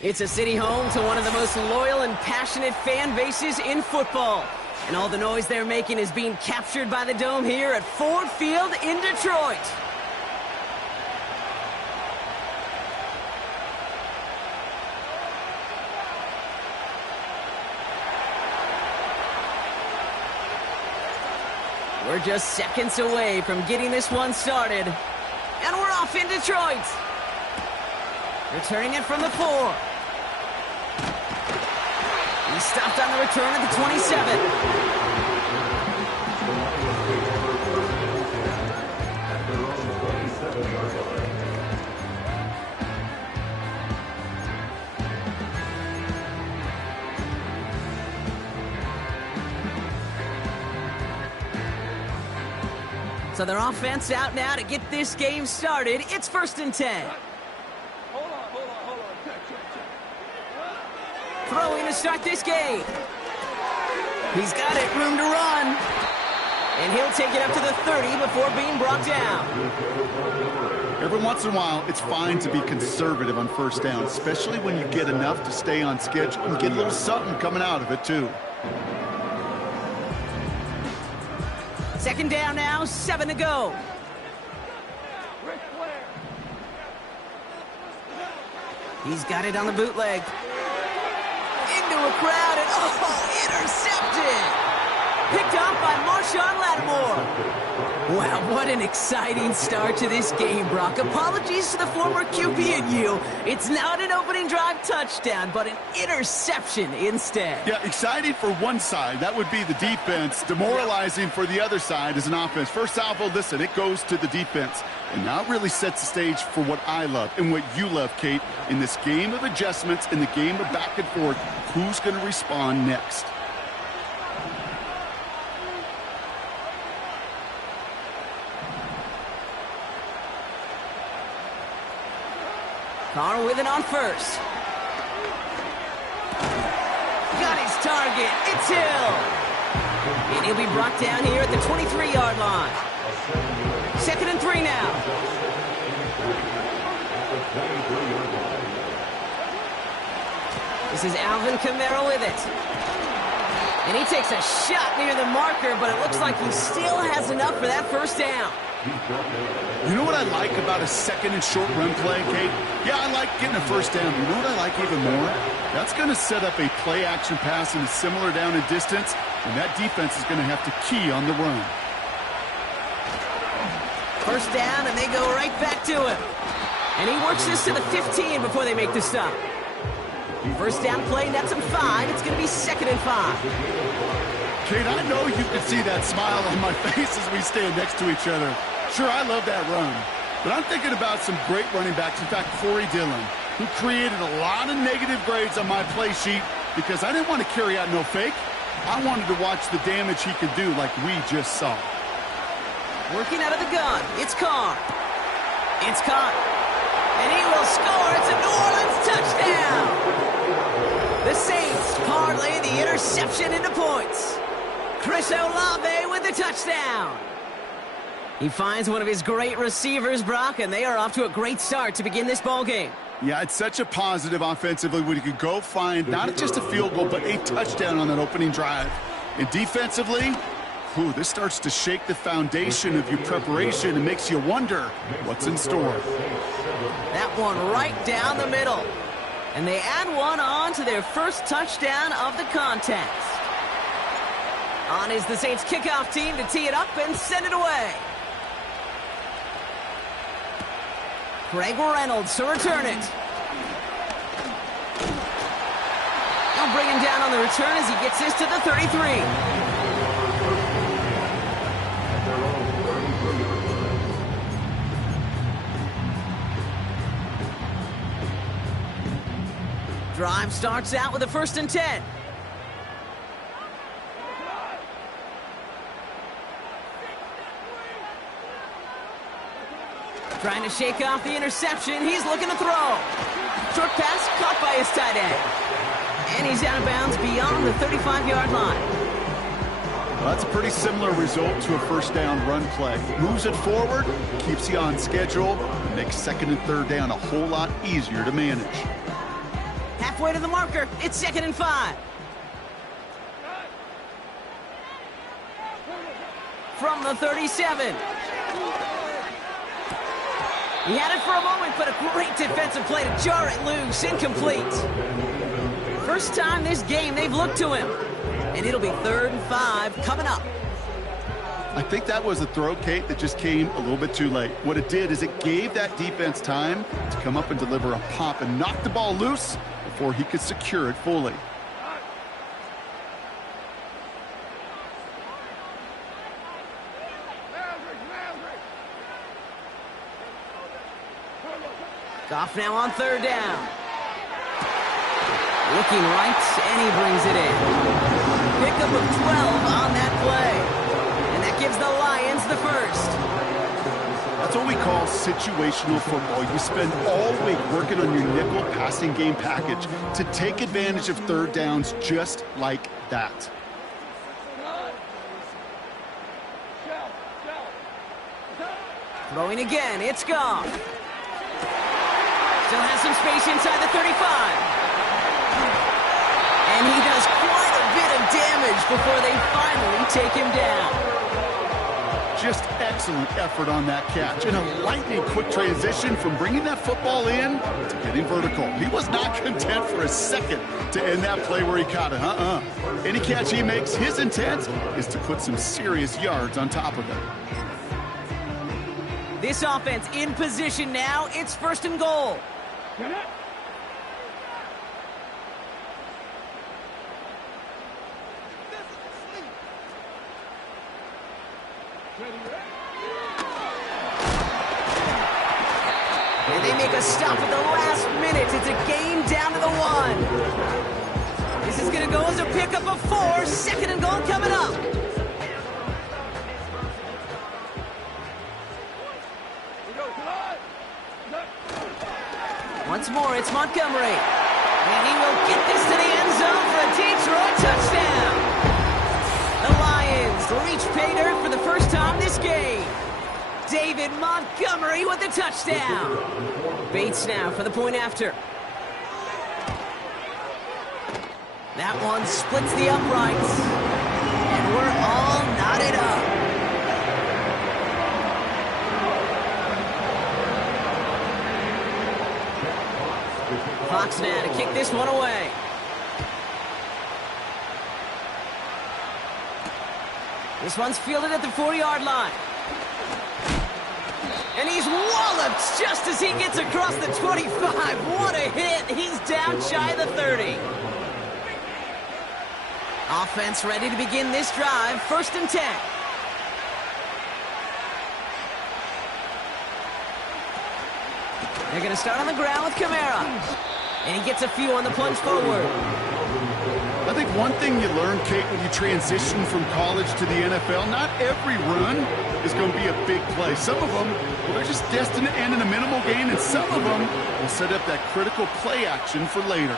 It's a city home to one of the most loyal and passionate fan bases in football. And all the noise they're making is being captured by the Dome here at Ford Field in Detroit. We're just seconds away from getting this one started. And we're off in Detroit. Returning it from the 4. He stopped on the return at the 27. So their offense out now to get this game started. It's 1st and 10. Throwing to start this game. He's got it, room to run. And he'll take it up to the 30 before being brought down. Every once in a while, it's fine to be conservative on first down, especially when you get enough to stay on schedule and get a little something coming out of it, too. 2nd down now, 7 to go. He's got it on the bootleg. Into a crowd and, oh, intercepted! Picked off by Marshawn Lattimore. Wow, what an exciting start to this game, Brock. Apologies to the former QB and you. It's not an opening drive touchdown, but an interception instead. Yeah, exciting for one side. That would be the defense. Demoralizing for the other side as an offense. First salvo, listen, it goes to the defense. And now it really sets the stage for what I love and what you love, Kate, in this game of adjustments, in the game of back and forth. Who's going to respond next? Carr with it on first. Got his target. It's Hill. And he'll be brought down here at the 23-yard line. 2nd and 3 now. This is Alvin Kamara with it. And he takes a shot near the marker, but it looks like he still has enough for that first down. You know what I like about a 2nd and short run play, Kate? Yeah, I like getting a first down. You know what I like even more? That's going to set up a play-action pass in a similar down and distance, and that defense is going to have to key on the run. First down, and they go right back to him. And he works this to the 15 before they make the stop. First down play, that's him 5. It's going to be 2nd and 5. Kate, I know you can see that smile on my face as we stand next to each other. Sure, I love that run. But I'm thinking about some great running backs. In fact, Corey Dillon, who created a lot of negative grades on my play sheet because I didn't want to carry out no fake. I wanted to watch the damage he could do like we just saw. Working out of the gun, it's Carr. It's caught. And he will score. It's a New Orleans touchdown. The Saints parlay the interception into points. Chris Olave with the touchdown. He finds one of his great receivers, Brock, and they are off to a great start to begin this ball game. Yeah, it's such a positive offensively when you can go find not just a field goal, but a touchdown on that opening drive. And defensively, this starts to shake the foundation of your preparation and makes you wonder what's in store. That one right down the middle. And they add one on to their first touchdown of the contest. On is the Saints kickoff team to tee it up and send it away. Craig Reynolds to return it. They'll bring him down on the return as he gets this to the 33. Drive starts out with a 1st and 10. Trying to shake off the interception. He's looking to throw. Short pass caught by his tight end. And he's out of bounds beyond the 35-yard line. Well, that's a pretty similar result to a first down run play. Moves it forward, keeps you on schedule, and makes 2nd and 3rd down a whole lot easier to manage. halfway to the marker. It's 2nd and 5. From the 37. He had it for a moment, but a great defensive play to jar it loose. Incomplete. First time this game they've looked to him. And it'll be 3rd and 5 coming up. I think that was a throw, Kate, that just came a little bit too late. What it did is it gave that defense time to come up and deliver a pop and knock the ball loose before he could secure it fully. Goff now on 3rd down. Looking right, and he brings it in. Pickup of 12 on that play. And that gives the Lions the first. That's what we call situational football. You spend all week working on your nickel passing game package to take advantage of 3rd downs just like that. Throwing again, it's Goff. Still has some space inside the 35. And he does quite a bit of damage before they finally take him down. Just excellent effort on that catch. And a lightning quick transition from bringing that football in to getting vertical. He was not content for a second to end that play where he caught it. Any catch he makes, his intent is to put some serious yards on top of it. This offense in position now. It's 1st and goal. And they make a stop at the last minute. It's a game down to the 1. This is going to go as a pickup of 4. 2nd and goal coming up. Once more, it's Montgomery. And he will get this to the end zone for a Detroit touchdown. The Lions reach pay dirt for the first time this game. David Montgomery with the touchdown. Bates now for the point after. That one splits the uprights. And we're all knotted up. Fox now to kick this one away. This one's fielded at the 40-yard line. And he's walloped just as he gets across the 25. What a hit. He's down shy of the 30. Offense ready to begin this drive. 1st and 10. They're going to start on the ground with Kamara. And he gets a few on the plunge forward. I think one thing you learn, Kate, when you transition from college to the NFL, not every run is going to be a big play. Some of them, well, they're just destined to end in a minimal gain, and some of them will set up that critical play action for later.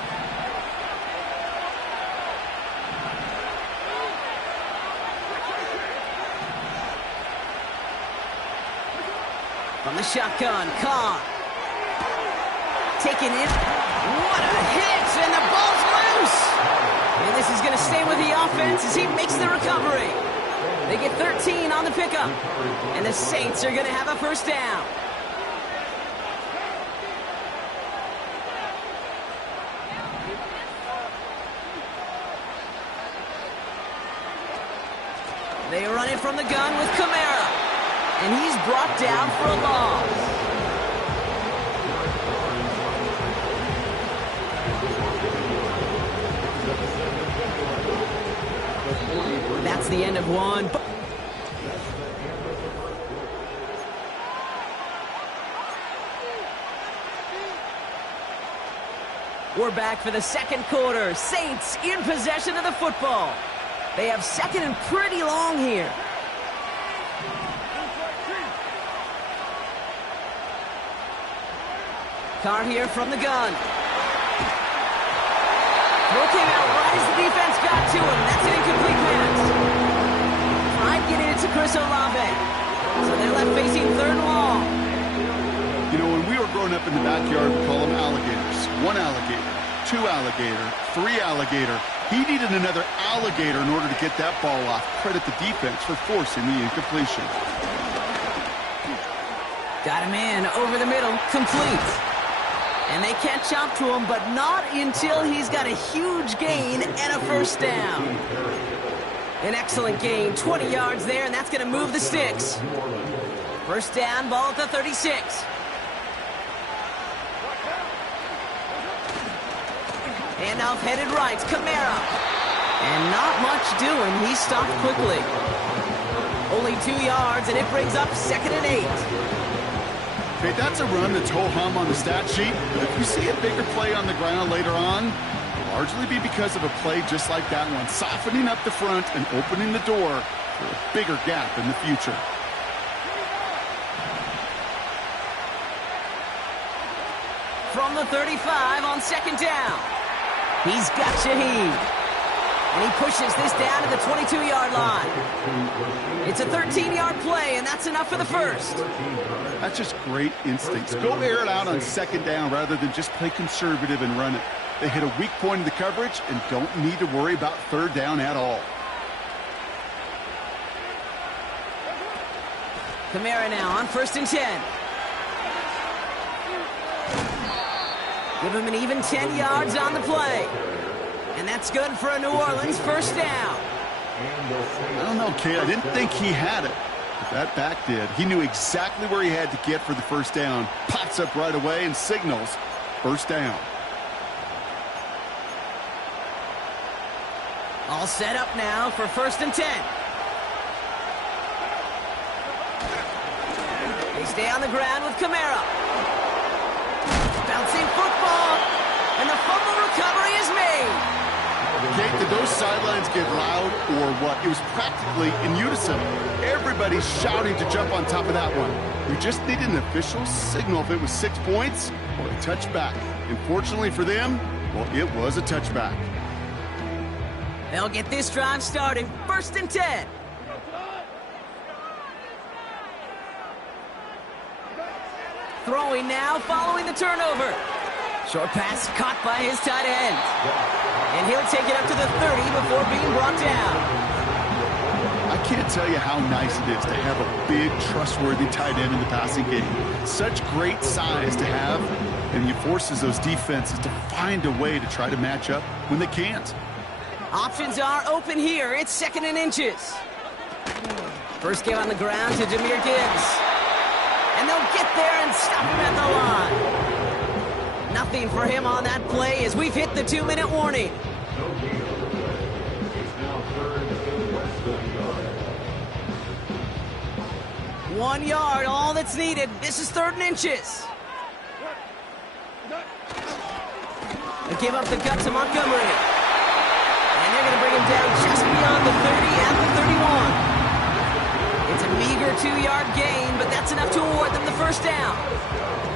From the shotgun, Carr. Taking it. What a hit! And the ball's loose! And this is going to stay with the offense as he makes the recovery. They get 13 on the pickup. And the Saints are going to have a 1st down. They run it from the gun with Kamara. And he's brought down for a loss. That's the end of one. We're back for the 2nd quarter. Saints in possession of the football. They have 2nd and pretty long here. Carr here from the gun. Throw came out right as the defense got to him. That's an incomplete pass. Tried getting it to Chris Olave. So they're left facing 3rd and long. You know, when we were growing up in the backyard, we call them alligators. One alligator 2 alligator, 3 alligator. He needed another alligator in order to get that ball off. Credit the defense for forcing the incompletion. Got him in over the middle, complete. And they catch up to him, but not until he's got a huge gain and a first down. An excellent gain, 20 yards there, and that's going to move the sticks. First down, ball at the 36. Handoff headed right, Kamara. And not much doing, he stopped quickly. Only 2 yards, and it brings up 2nd and 8. Okay, that's a run that's ho-hum on the stat sheet, but if you see a bigger play on the ground later on, it'll largely be because of a play just like that one, softening up the front and opening the door for a bigger gap in the future. From the 35 on 2nd down. He's got Shaheed. And he pushes this down to the 22-yard line. It's a 13-yard play, and that's enough for the first. That's just great instincts. Go air it out on 2nd down rather than just play conservative and run it. They hit a weak point in the coverage and don't need to worry about 3rd down at all. Kamara now on 1st and 10. Give him an even 10 yards on the play. And that's good for a New Orleans first down. I don't know, Kate. I didn't think he had it, but that back did. He knew exactly where he had to get for the first down. Pops up right away and signals first down. All set up now for 1st and 10. They stay on the ground with Kamara. Bouncing football, and the fumble recovery is made. Kate, did those sidelines get loud or what? It was practically in unison. Everybody's shouting to jump on top of that one. We just needed an official signal if it was 6 points or a touchback. Unfortunately for them, well, it was a touchback. They'll get this drive started. 1st and 10. Throwing now, following the turnover. Short pass caught by his tight end. And he'll take it up to the 30 before being brought down. I can't tell you how nice it is to have a big, trustworthy tight end in the passing game. Such great size to have, and he forces those defenses to find a way to try to match up when they can't. Options are open here. It's 2nd and inches. First give on the ground to Jahmyr Gibbs. And they'll get there and stop him at the line. Nothing for him on that play as we've hit the 2-minute warning. One yard, all that's needed. This is 3rd and inches. They give up the gut to Montgomery. And they're going to bring him down just beyond the 30 at the 31. It's a meager 2-yard gain, but that's enough to award them the first down.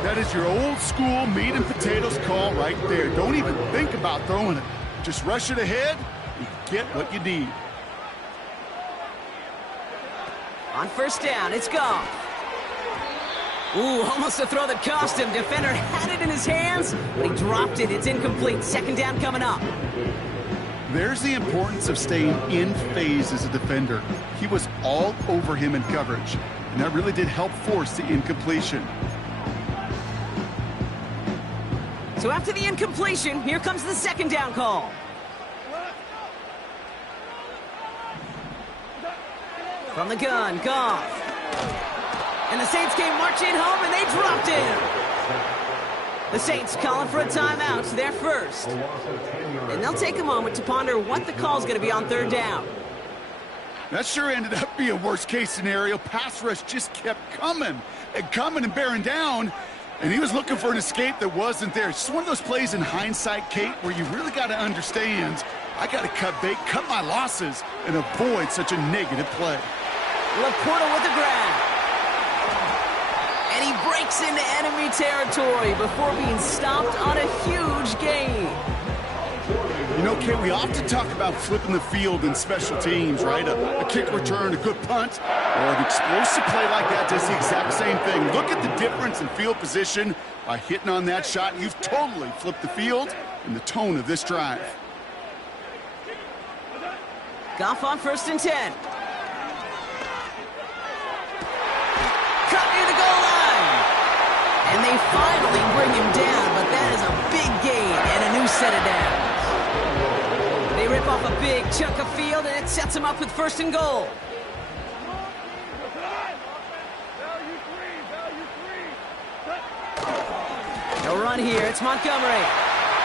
That is your old school meat and potatoes call right there. Don't even think about throwing it. Just rush it ahead and get what you need. On 1st down, it's gone. Ooh, almost a throw that cost him. Defender had it in his hands, but he dropped it. It's incomplete. 2nd down coming up. There's the importance of staying in phase as a defender. He was all over him in coverage, and that really did help force the incompletion. So after the incompletion, here comes the 2nd down call. From the gun, Goff. And the Saints came marching home, and they dropped him. The Saints calling for a timeout, so they're first. And they'll take a moment to ponder what the call's going to be on 3rd down. That sure ended up being a worst-case scenario. Pass rush just kept coming and bearing down. And he was looking for an escape that wasn't there. It's just one of those plays in hindsight, Kate, where you really got to understand, I got to cut bait, cut my losses, and avoid such a negative play. Laporta with the grab. And he breaks into enemy territory before being stopped on a huge gain. You know, Kate, we often talk about flipping the field in special teams, right? A kick return, a good punt, or an explosive play like that does the exact same thing. Look at the difference in field position by hitting on that shot. You've totally flipped the field and the tone of this drive. Goff on 1st and 10. Cut near the goal line. And they finally bring him down, but that is a big gain and a new set of downs. They rip off a big chunk of field, and it sets him up with 1st and goal. No run here. It's Montgomery.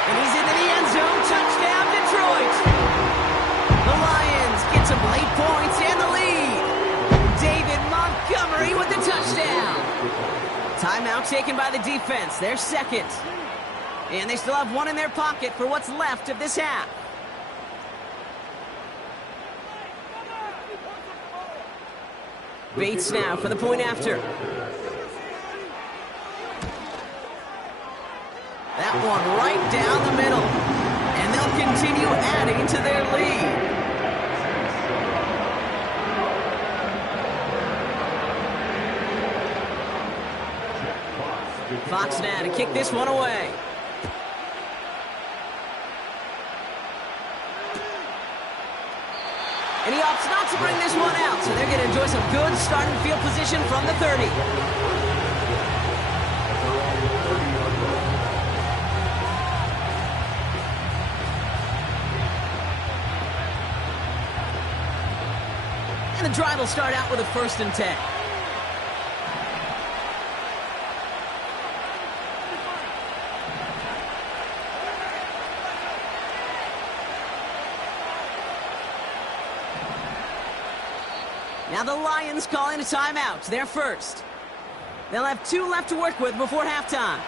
And he's into the end zone. Touchdown, Detroit. The Lions get some late points and the lead. David Montgomery with the touchdown. Timeout taken by the defense. Their second. And they still have one in their pocket for what's left of this half. Bates now for the point after. That one right down the middle. And they'll continue adding to their lead. Fox now to kick this one away. And he opts not to bring this one out, so they're going to enjoy some good starting field position from the 30. And the drive will start out with a 1st and 10. Now the Lions calling a timeout. They're first. They'll have 2 left to work with before halftime.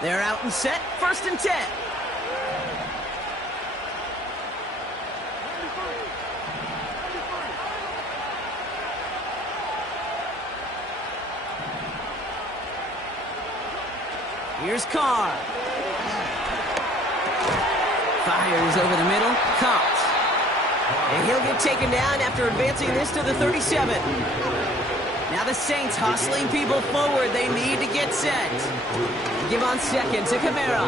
They're out and set. 1st and 10. Here's Carr. Fires over the middle. Caught. And he'll get taken down after advancing this to the 37. Now the Saints hustling people forward. They need to get set. Give on 2nd to Kamara.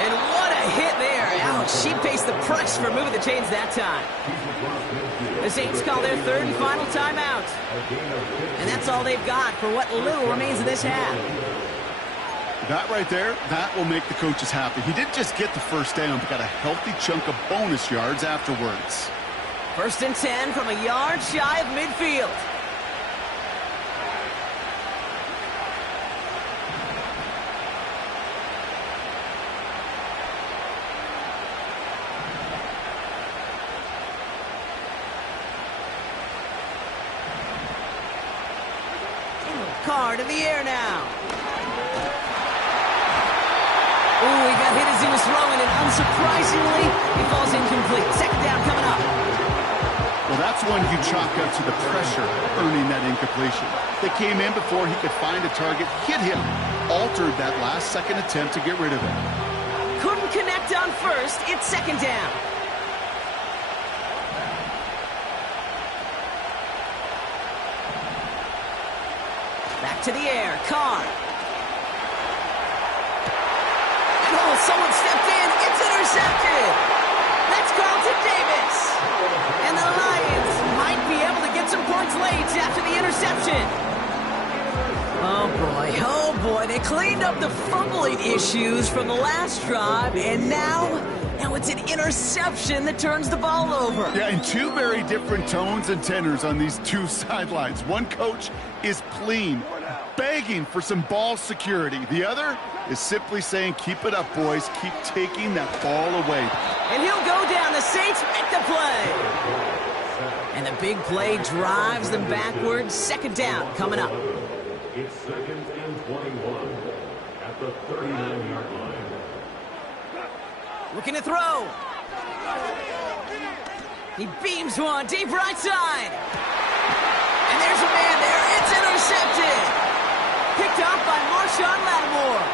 And what a hit there. Ouch, she faced the press for moving the chains that time. The Saints call their 3rd and final timeout. And that's all they've got for what little remains of this half. That right there, that will make the coaches happy. He didn't just get the 1st down, but got a healthy chunk of bonus yards afterwards. 1st and 10 from a yard shy of midfield. Card in the air now. Ooh, he got hit as he was throwing, and unsurprisingly, he falls incomplete. 2nd down coming up. Well, that's one you chalk up to the pressure earning that incompletion. They came in before he could find a target, hit him, altered that last second attempt to get rid of it. Couldn't connect on 1st. It's 2nd down. Back to the air. Carr. Oh, someone stepped in. It's intercepted. That's Carlton Davis. And the Lions might be able to get some points late after the interception. Oh boy, they cleaned up the fumbling issues from the last drive, and now it's an interception that turns the ball over. Yeah, and 2 very different tones and tenors on these 2 sidelines. One coach is pleading, begging for some ball security. The other is simply saying, keep it up, boys. Keep taking that ball away. And he'll go down. The Saints make the play. And the big play drives them backwards. 2nd down coming up. It's 2nd and 21 at the 39-yard line. Looking to throw. He beams one deep right side. And there's a man there. It's intercepted. Picked off by Marshawn Lattimore.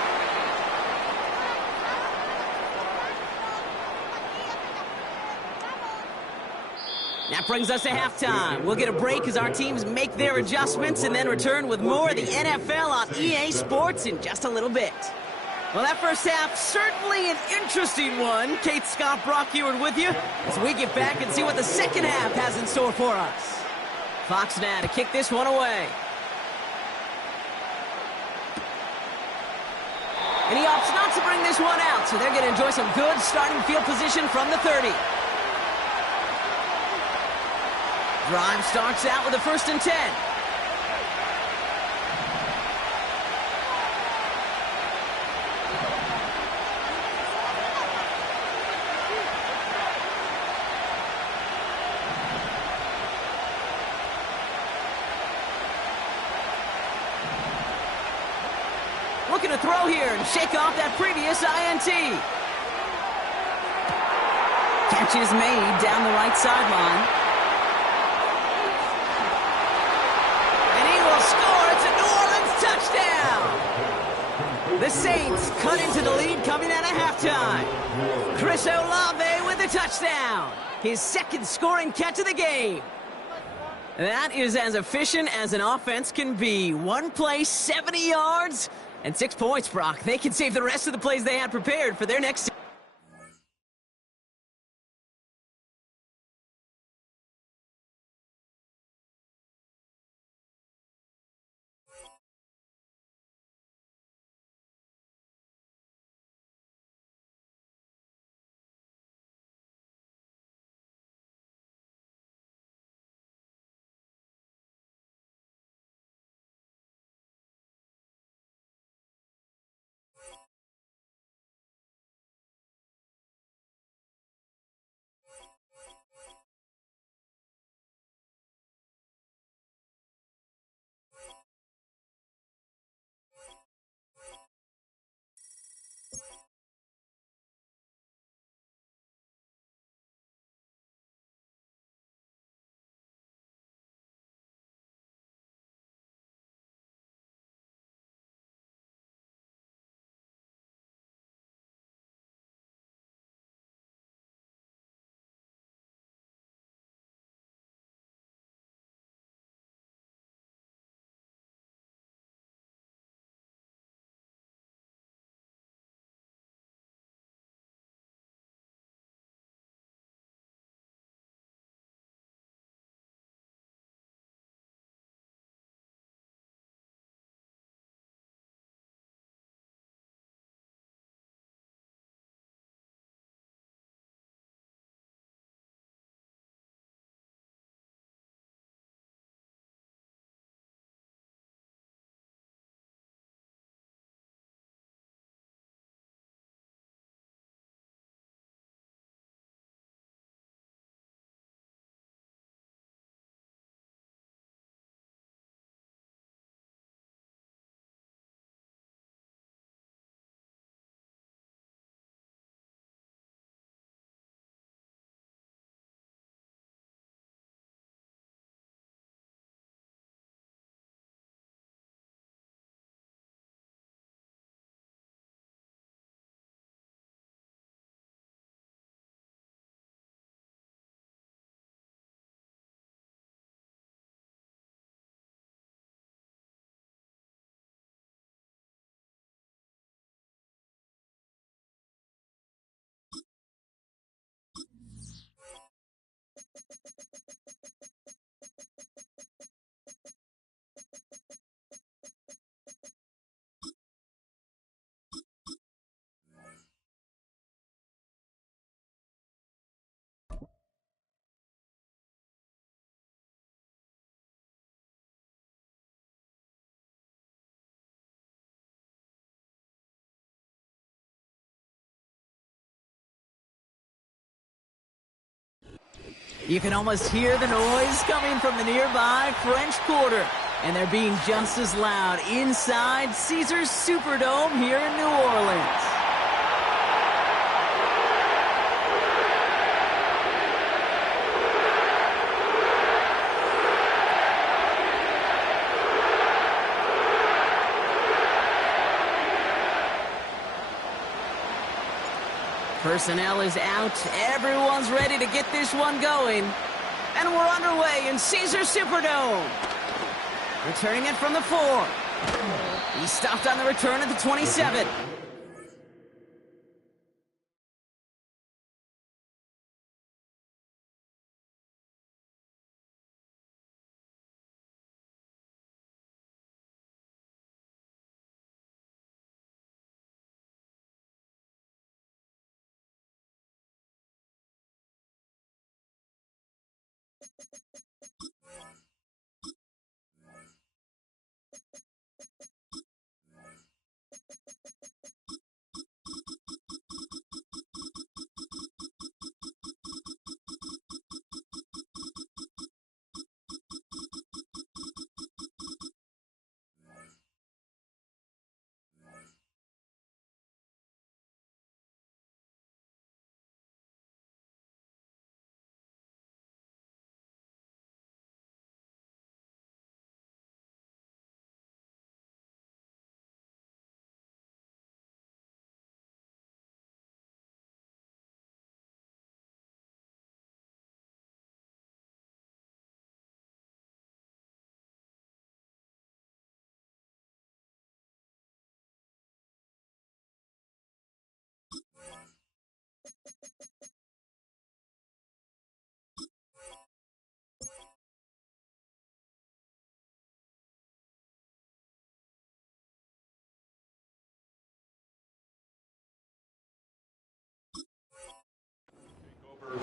That brings us to halftime. We'll get a break as our teams make their adjustments and then return with more of the NFL on EA Sports in just a little bit. Well, that first half, certainly an interesting one. Kate, Scott, Brock Ewart with you as we get back and see what the second half has in store for us. Fox now to kick this one away. And he opts not to bring this one out, so they're going to enjoy some good starting field position from the 30. Drive starts out with a 1st and 10. Looking to throw here and shake off that previous INT. Catch is made down the right sideline. The Saints cut into the lead coming out of halftime. Chris Olave with the touchdown. His second scoring catch of the game. That is as efficient as an offense can be. One play, 70 yards, and 6 points, Brock. They can save the rest of the plays they had prepared for their next. You can almost hear the noise coming from the nearby French Quarter. And they're being just as loud inside Caesars Superdome here in New Orleans. Personnel is out. Everyone's ready to get this one going. And we're underway in Caesars Superdome. Returning it from the 4. He stopped on the return at the 27.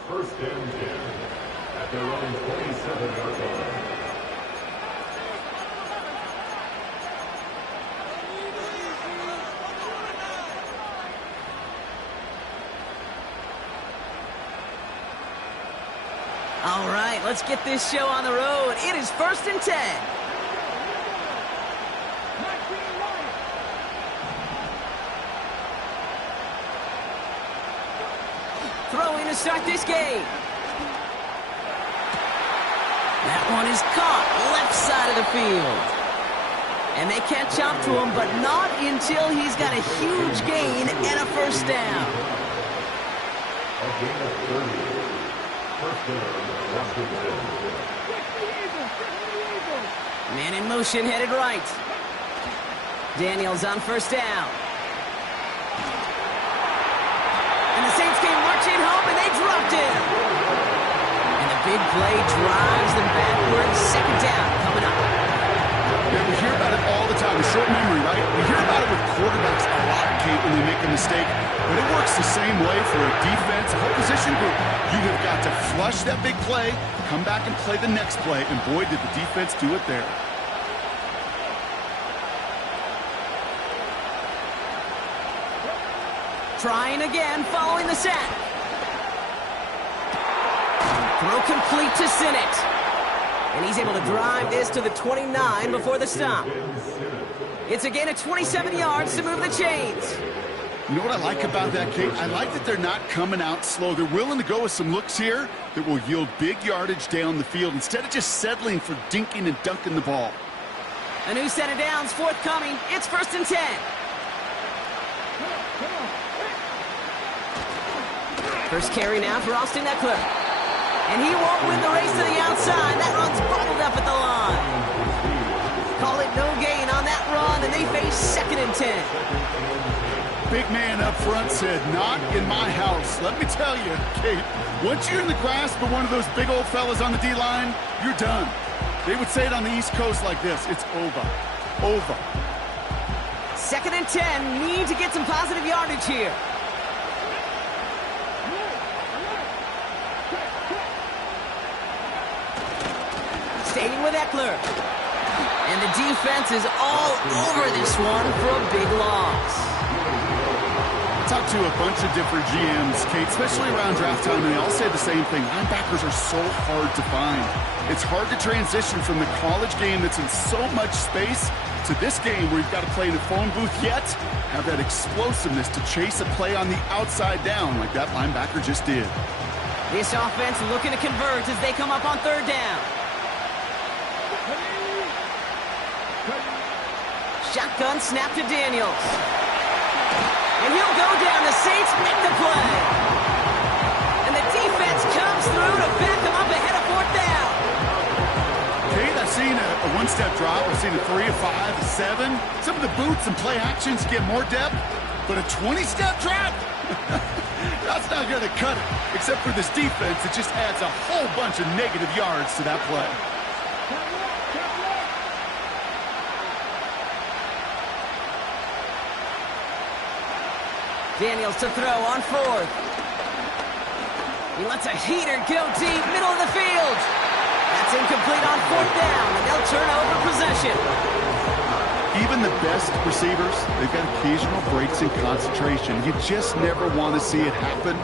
First and 10 at their own 27-yard line. All right, let's get this show on the road. It is first and 10. Throwing to start this game. That one is caught left side of the field. And they can't jump to him, but not until he's got a huge gain and a first down. A gain of 30. First down, Washington. Man in motion, headed right. Daniels on first down. And the Saints came marching home, and they dropped him. And the big play drives them backwards. Second down coming up. Yeah, we hear about it all the time. A short memory, right? We hear about it with quarterbacks a lot, Kate, when they make a mistake. But it works the same way for a defense, a whole position group. You have got to flush that big play, come back and play the next play, and boy, did the defense do it there. Trying again, following the sack. Throw complete to Sinnott. And he's able to drive this to the 29 before the stop. It's a gain of 27 yards to move the chains. You know what I like about that, Kate? I like that they're not coming out slow. They're willing to go with some looks here that will yield big yardage down the field instead of just settling for dinking and dunking the ball. A new set of downs forthcoming. It's first and 10. First carry now for Austin Eckler. And he won't win the race to the outside. That run's bottled up at the line. Call it no gain on that run, and they face second and 10. Big man up front said, not in my house. Let me tell you, Kate, once you're in the grasp of one of those big old fellas on the D-line, you're done. They would say it on the East Coast like this, it's over. Over. Second and 10, need to get some positive yardage here. Staying with Eckler. And the defense is all over this one for a big loss. I talked to a bunch of different GMs, Kate, especially around draft time, and they all say the same thing. Linebackers are so hard to find. It's hard to transition from the college game that's in so much space to this game where you've got to play in a phone booth, yet have that explosiveness to chase a play on the outside down like that linebacker just did. This offense looking to convert as they come up on third down. Shotgun snap to Daniels. And he'll go down. The Saints make the play. And the defense comes through to back him up ahead of fourth down. a one-step drop. I've seen a 3, a 5, a 7. Some of the boots and play actions get more depth, but a 20-step drop? That's not going to cut it. Except for this defense, it just adds a whole bunch of negative yards to that play. Daniels to throw on 4th. He lets a heater go deep, middle of the field. That's incomplete on 4th down, and they'll turn over possession. Even the best receivers, they've got occasional breaks in concentration. You just never want to see it happen.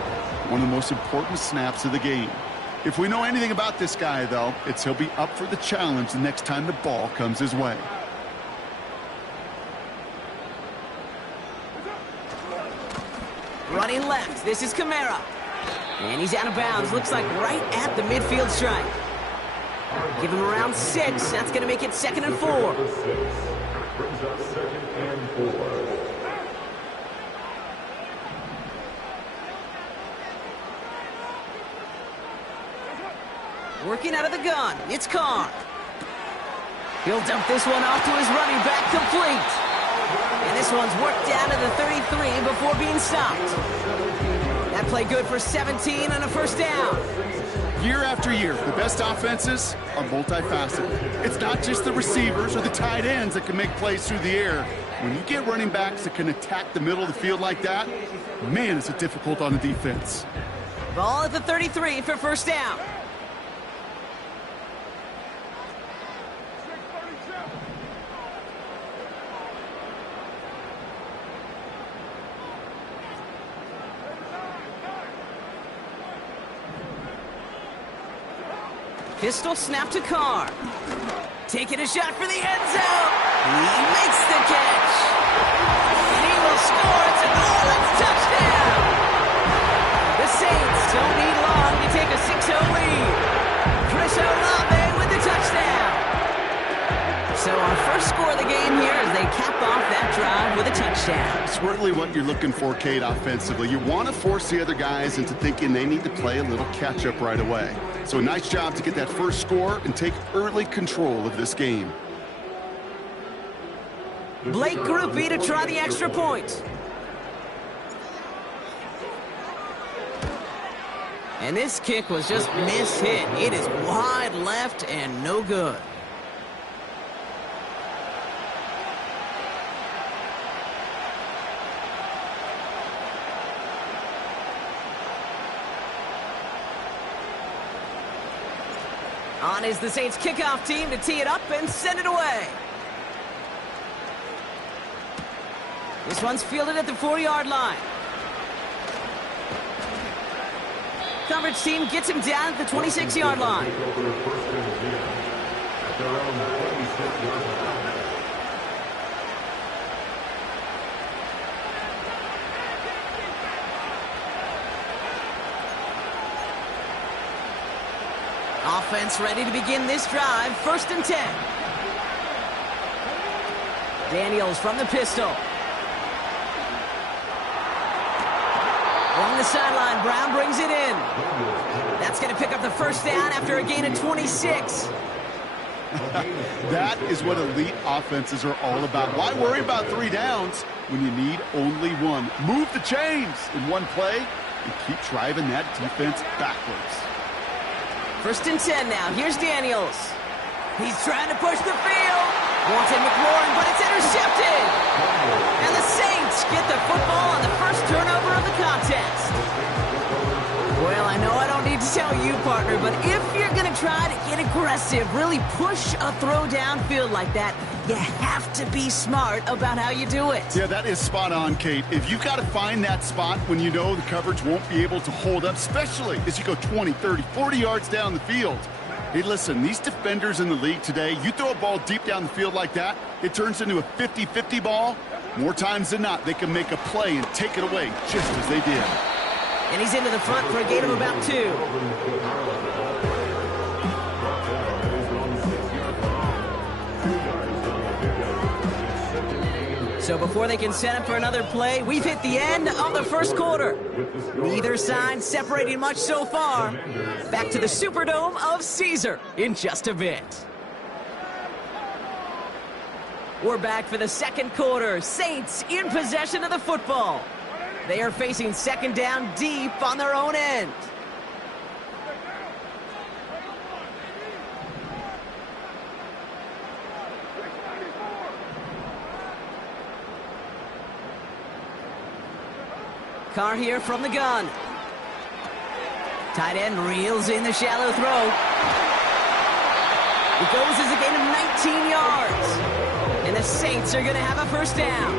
One of the most important snaps of the game. If we know anything about this guy, though, it's he'll be up for the challenge the next time the ball comes his way. Running left, this is Kamara. And he's out of bounds, looks like right at the midfield stripe. Give him around 6, that's going to make it 2nd and 4. Brings up 2nd and 4. Working out of the gun, it's Carr. He'll dump this one off to his running back, complete. And this one's worked down to the 33 before being stopped. That play good for 17 and a 1st down. Year after year, the best offenses are multifaceted. It's not just the receivers or the tight ends that can make plays through the air. When you get running backs that can attack the middle of the field like that, man, is it difficult on the defense. Ball at the 33 for 1st down. Pistol snap to Carr. Taking a shot for the end zone. He makes the catch. And he will score. It's a New Orleans touchdown. The Saints don't need long to take a 6-0 lead. Chris Olave with the touchdown. So our first score of the game here as they cap off that drive with a touchdown. It's really what you're looking for, Kate, offensively. You want to force the other guys into thinking they need to play a little catch-up right away. So a nice job to get that first score and take early control of this game. Blake Groupie to try the extra point. And this kick was just mishit. It is wide left and no good. On is the Saints kickoff team to tee it up and send it away. This one's fielded at the 40-yard line. Coverage team gets him down at the 26-yard line. Offense ready to begin this drive. 1st and 10. Daniels from the pistol. Along the sideline, Brown brings it in. That's going to pick up the 1st down after a gain of 26. That is what elite offenses are all about. Why worry about 3 downs when you need only 1? Move the chains in one play and keep driving that defense backwards. 1st and 10 now. Here's Daniels. He's trying to push the field. Wanted McLaurin, but it's intercepted. And the Saints get the football on the first turnover of the contest. Well, I know I don't need to tell you, partner, but if you're going to try to get aggressive, really push a throw downfield like that, you have to be smart about how you do it. Yeah, that is spot on, Kate. If you've got to find that spot when you know the coverage won't be able to hold up, especially as you go 20, 30, 40 yards down the field. Hey, listen, these defenders in the league today, you throw a ball deep down the field like that, it turns into a 50-50 ball. More times than not, they can make a play and take it away just as they did. And he's into the front for a gain of about 2. So before they can set up for another play, we've hit the end of the first quarter. Neither side separating much so far. Back to the Superdome of Caesar in just a bit. We're back for the second quarter. Saints in possession of the football. They are facing second down deep on their own end. Carr here from the gun. Tight end reels in the shallow throw. It goes as a gain of 19 yards. And the Saints are going to have a first down.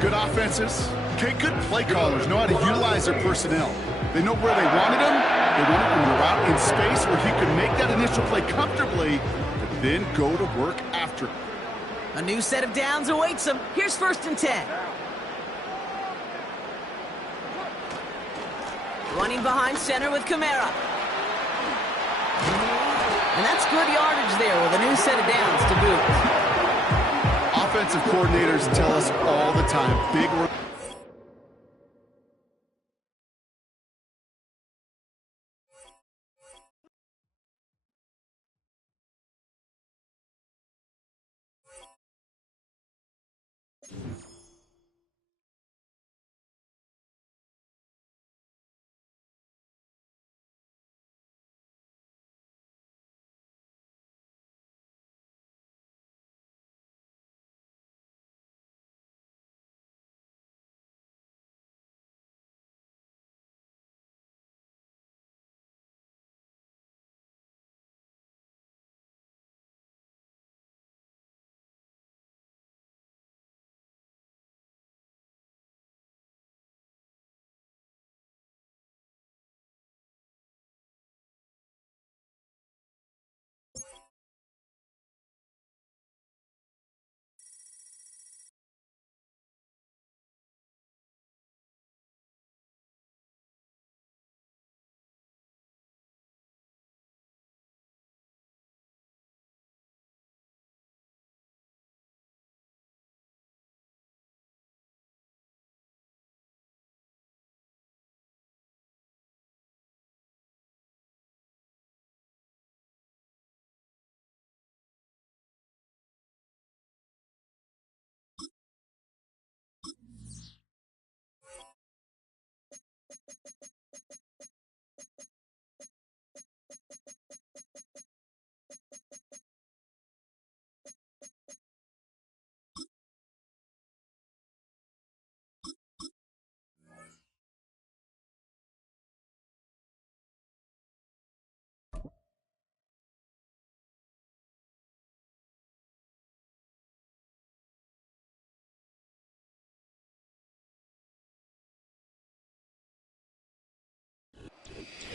Good offenses. Okay, good play callers know how to utilize their personnel. They know where they wanted him. They wanted him to route in space where he could make that initial play comfortably, but then go to work after. A new set of downs awaits them. Here's 1st and 10. Running behind center with Kamara. And that's good yardage there with a new set of downs to boot. Offensive coordinators tell us all the time, big work.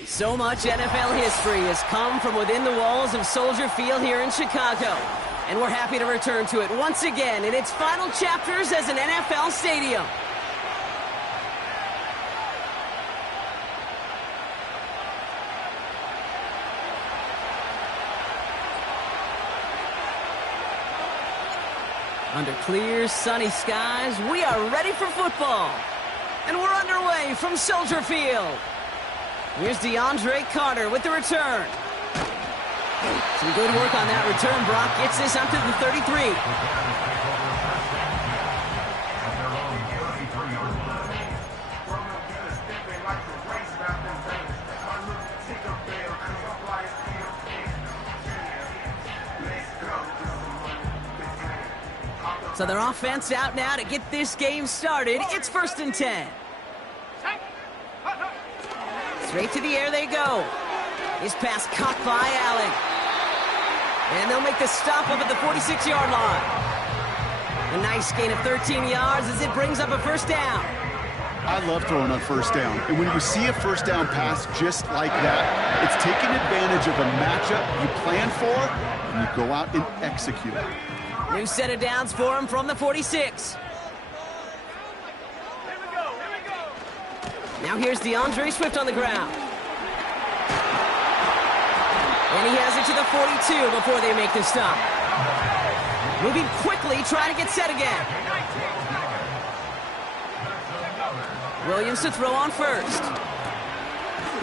So much NFL history has come from within the walls of Soldier Field here in Chicago. And we're happy to return to it once again in its final chapters as an NFL stadium. Under clear, sunny skies, we are ready for football. And we're underway from Soldier Field. Here's DeAndre Carter with the return. Some good work on that return. Brock gets this up to the 33. So their offense out now to get this game started. It's 1st and 10. Straight to the air they go. His pass caught by Allen. And they'll make the stop up at the 46-yard line. A nice gain of 13 yards as it brings up a first down. I love throwing on first down. And when you see a first down pass just like that, it's taking advantage of a matchup you plan for, and you go out and execute it. New set of downs for him from the 46. Now here's DeAndre Swift on the ground. And he has it to the 42 before they make the stop. Moving quickly, trying to get set again. Williams to throw on first.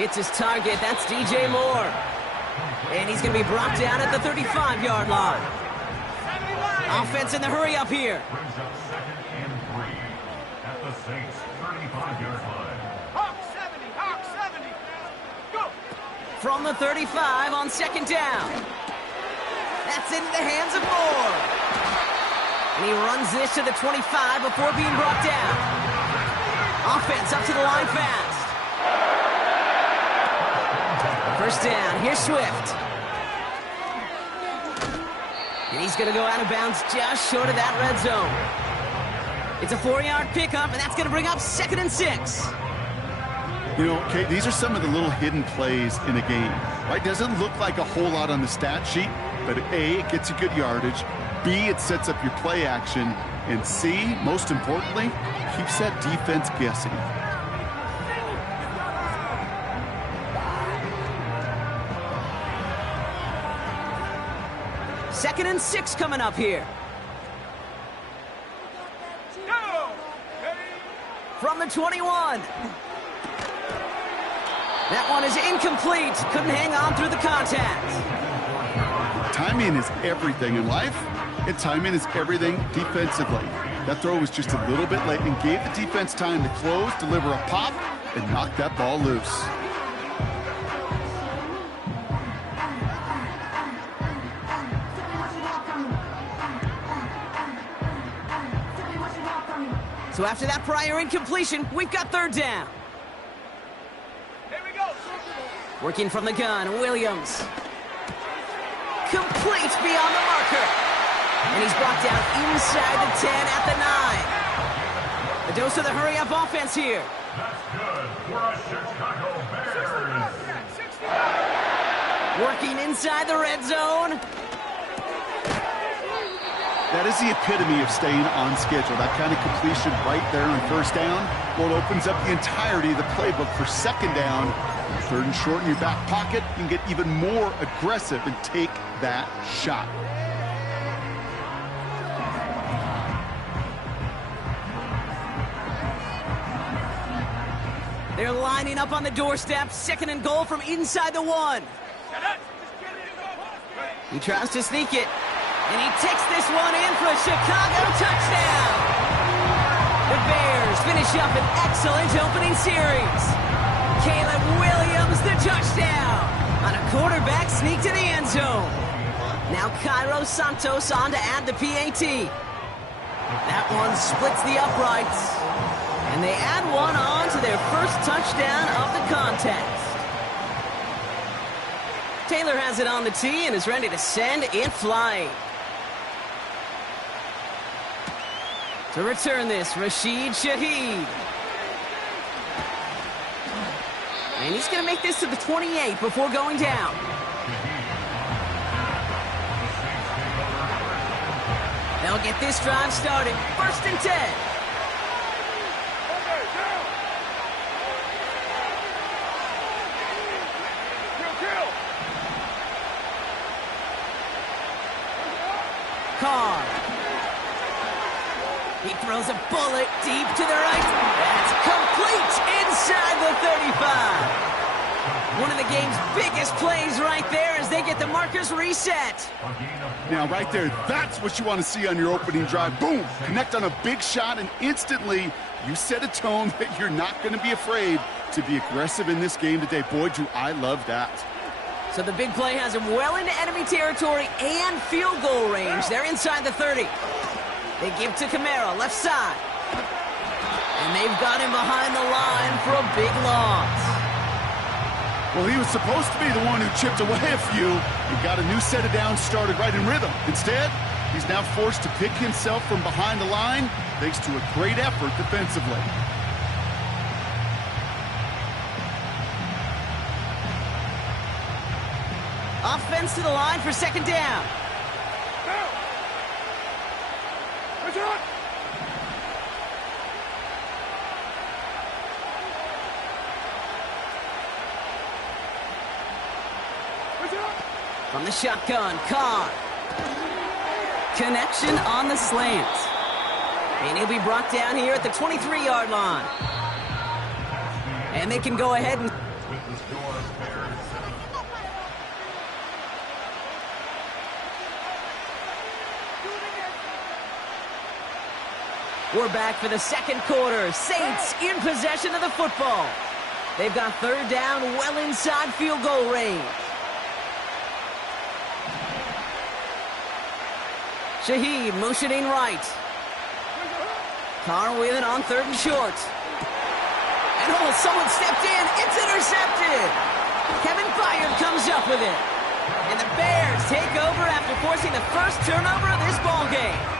Hits his target, that's DJ Moore. And he's going to be brought down at the 35-yard line. Offense in the hurry up here. Brings up 2nd and 3 at the Saints' 35-yard line. Hawk 70, Hawk 70. Go. From the 35 on 2nd down. That's into the hands of Moore. And he runs this to the 25 before being brought down. Offense up to the line fast. First down, here's Swift. And he's going to go out of bounds just short of that red zone. It's a 4-yard pickup, and that's going to bring up 2nd and 6. You know, Kate, these are some of the little hidden plays in a game, right? Doesn't look like a whole lot on the stat sheet, but A, it gets you good yardage. B, it sets up your play action. And C, most importantly, keeps that defense guessing. Second and 6 coming up here. Go. From the 21. That one is incomplete. Couldn't hang on through the contact. Timing is everything in life, and timing is everything defensively. That throw was just a little bit late and gave the defense time to close, deliver a pop, and knock that ball loose. So after that prior incompletion, we've got 3rd down. Here we go. Working from the gun, Williams. Complete beyond the marker. And he's brought down inside the 10 at the 9. A dose of the hurry-up offense here. That's good for a Chicago Bears. Working inside the red zone. That is the epitome of staying on schedule. That kind of completion right there on 1st down. Well, it opens up the entirety of the playbook for 2nd down. 3rd and short in your back pocket. You can get even more aggressive and take that shot. They're lining up on the doorstep. 2nd and goal from inside the 1. He tries to sneak it. And he takes this one in for a Chicago touchdown. The Bears finish up an excellent opening series. Caleb Williams, the touchdown. On a quarterback sneak to the end zone. Now Cairo Santos on to add the PAT. That one splits the uprights. And they add one on to their first touchdown of the contest. Taylor has it on the tee and is ready to send it flying. To return this, Rashid Shaheed. And he's going to make this to the 28 before going down. They'll get this drive started. 1st and 10. Carr. He throws a bullet deep to the right. That's complete inside the 35. One of the game's biggest plays right there as they get the markers reset. Now, right there, that's what you want to see on your opening drive. Boom! Connect on a big shot, and instantly you set a tone that you're not going to be afraid to be aggressive in this game today. Boy, do I love that. So the big play has him well into enemy territory and field goal range. They're inside the 30. They give to Kamara, left side. And they've got him behind the line for a big loss. Well, he was supposed to be the one who chipped away a few and got a new set of downs started right in rhythm. Instead, he's now forced to pick himself from behind the line thanks to a great effort defensively. Offense to the line for 2nd down. From the shotgun, Carr. Connection on the slant. And he'll be brought down here at the 23-yard line. And they can go ahead and... We're back for the second quarter. Saints in possession of the football. They've got third down well inside field goal range. Shaheed motioning right. Carr with it on third and short. And oh, someone stepped in. It's intercepted. Kevin Byard comes up with it. And the Bears take over after forcing the first turnover of this ballgame.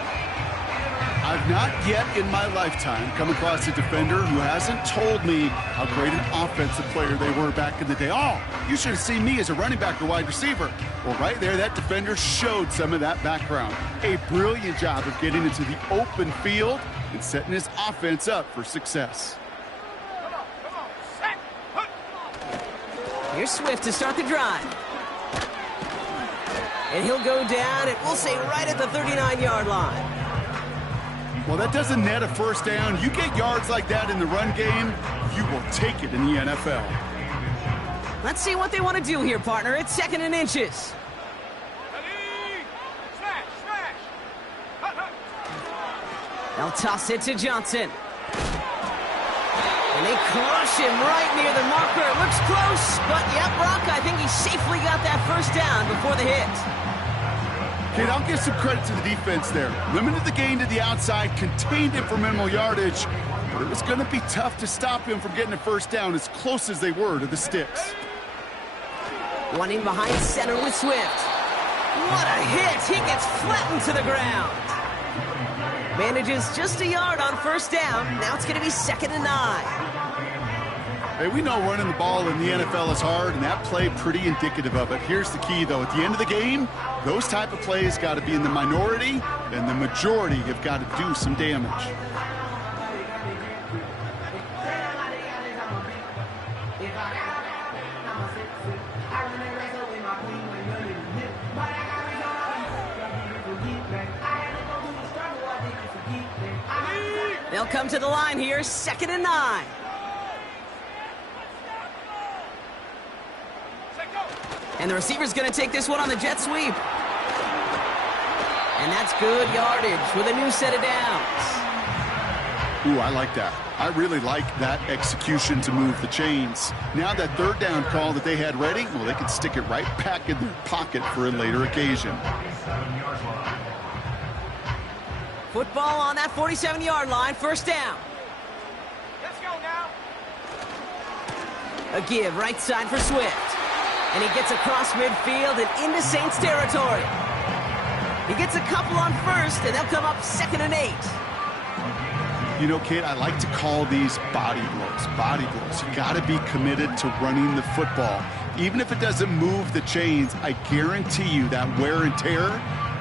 I've not yet in my lifetime come across a defender who hasn't told me how great an offensive player they were back in the day. Oh, you should have seen me as a running back or wide receiver. Well, right there, that defender showed some of that background. A brilliant job of getting into the open field and setting his offense up for success. Come on, set. Here's Swift to start the drive. And he'll go down, and we'll say right at the 39-yard line. Well, that doesn't net a first down. You get yards like that in the run game, you will take it in the NFL. Let's see what they want to do here, partner. It's 2nd and inches. Ready? Smash, smash. Hut, hut. They'll toss it to Johnson. And they crush him right near the marker. It looks close, but yep, Brock, I think he safely got that first down before the hit. Kid, I'll give some credit to the defense there. Limited the gain to the outside, contained it for minimal yardage, but it was going to be tough to stop him from getting a first down as close as they were to the sticks. One in behind center with Swift. What a hit! He gets flattened to the ground. Manages just a yard on first down. Now it's going to be 2nd and 9. Hey, we know running the ball in the NFL is hard, and that play pretty indicative of it. Here's the key, though. At the end of the game, those type of plays got to be in the minority, and the majority have got to do some damage. They'll come to the line here, 2nd and 9. And the receiver's going to take this one on the jet sweep. And that's good yardage with a new set of downs. Ooh, I like that. I really like that execution to move the chains. Now that third down call that they had ready, well, they can stick it right back in their pocket for a later occasion. Football on that 47-yard line, first down. Let's go now. A give right side for Swift. And he gets across midfield and into Saints territory. He gets a couple on first, and they'll come up 2nd and 8. You know, kid, I like to call these body blows. Body blows. You got to be committed to running the football. Even if it doesn't move the chains, I guarantee you that wear and tear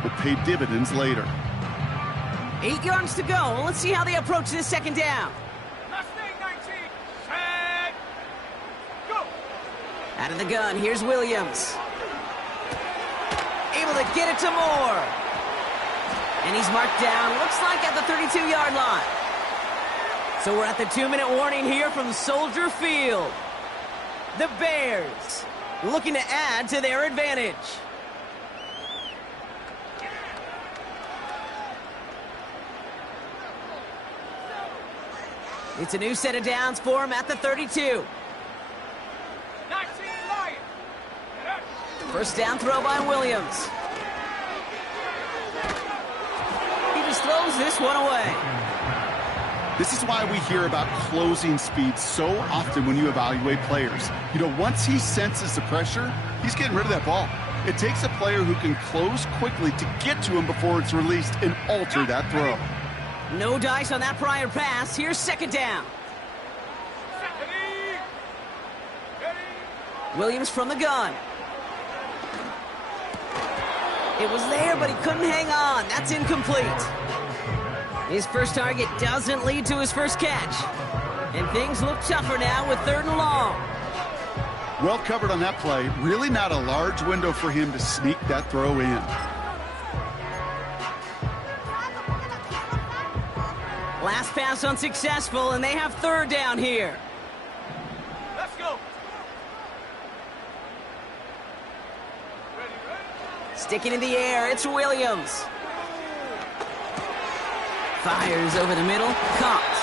will pay dividends later. 8 yards to go. Let's see how they approach this 2nd down. Mustang 19. Set. Go. Out of the gun, here's Williams. Able to get it to Moore. And he's marked down, looks like at the 32-yard line. So we're at the 2-minute warning here from Soldier Field. The Bears looking to add to their advantage. It's a new set of downs for him at the 32. 19 Lion. First down throw by Williams. He just throws this one away. This is why we hear about closing speed so often when you evaluate players. You know, once he senses the pressure, he's getting rid of that ball. It takes a player who can close quickly to get to him before it's released and alter that throw. No dice on that prior pass. Here's 2nd down. Ready. Ready. Williams from the gun. It was there, but he couldn't hang on. That's incomplete. His first target doesn't lead to his first catch. And things look tougher now with 3rd and long. Well covered on that play. Really not a large window for him to sneak that throw in. Last pass unsuccessful, and they have 3rd down here. Let's go. Ready, ready. Sticking in the air, it's Williams. Fires over the middle, caught.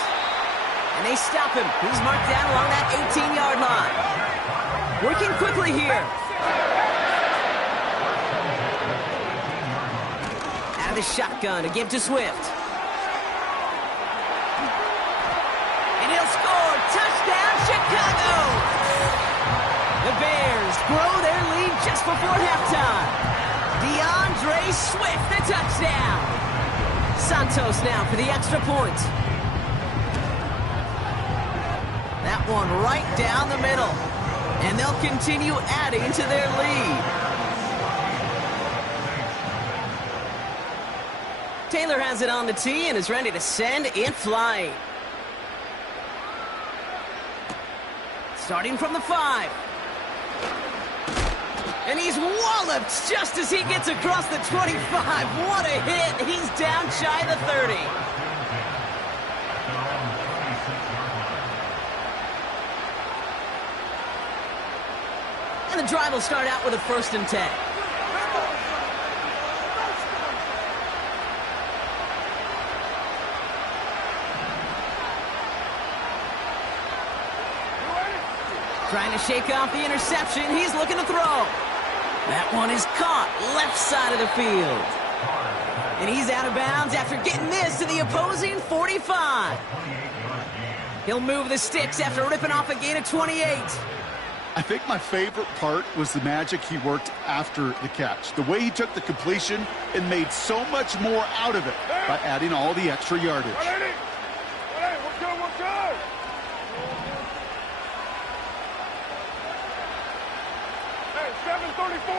And they stop him. He's marked down along that 18-yard line. Working quickly here. Out of the shotgun to give to Swift. And he'll score. Touchdown, Chicago! The Bears grow their lead just before halftime. DeAndre Swift, the touchdown. Santos now for the extra point. That one right down the middle. And they'll continue adding to their lead. Taylor has it on the tee and is ready to send it flying. Starting from the 5. And he's walloped just as he gets across the 25. What a hit. He's down shy of the 30. And the drive will start out with a 1st and 10. Trying to shake off the interception. He's looking to throw. That one is caught left side of the field. And he's out of bounds after getting this to the opposing 45. He'll move the sticks after ripping off a gain of 28. I think my favorite part was the magic he worked after the catch. The way he took the completion and made so much more out of it by adding all the extra yardage. Hey, 734.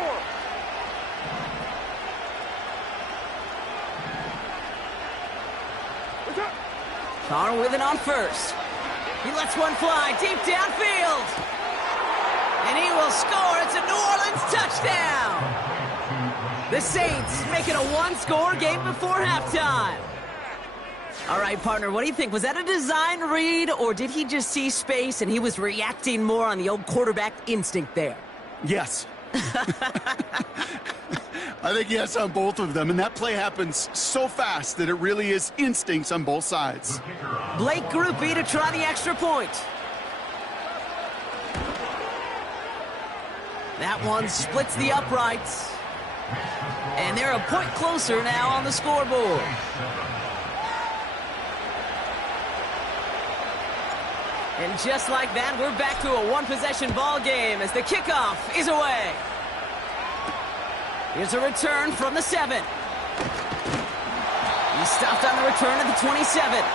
Carr with it on 1st. He lets one fly deep downfield. And he will score. It's a New Orleans touchdown. The Saints make it a 1-score game before halftime. All right, partner, what do you think? Was that a design read, or did he just see space and he was reacting more on the old quarterback instinct there? Yes. I think yes on both of them, and that play happens so fast that it really is instincts on both sides. Blake Grupe to try the extra point. That one splits the uprights. And they're a point closer now on the scoreboard. And just like that, we're back to a one-possession ball game as the kickoff is away. Here's a return from the 7. He stopped on the return at the 27.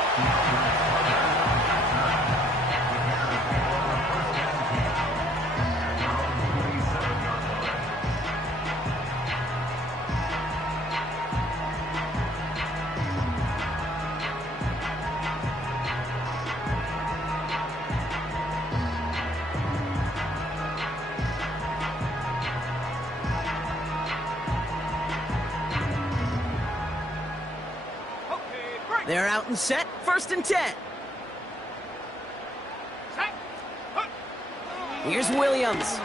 They're out and set. 1st and 10. Here's Williams.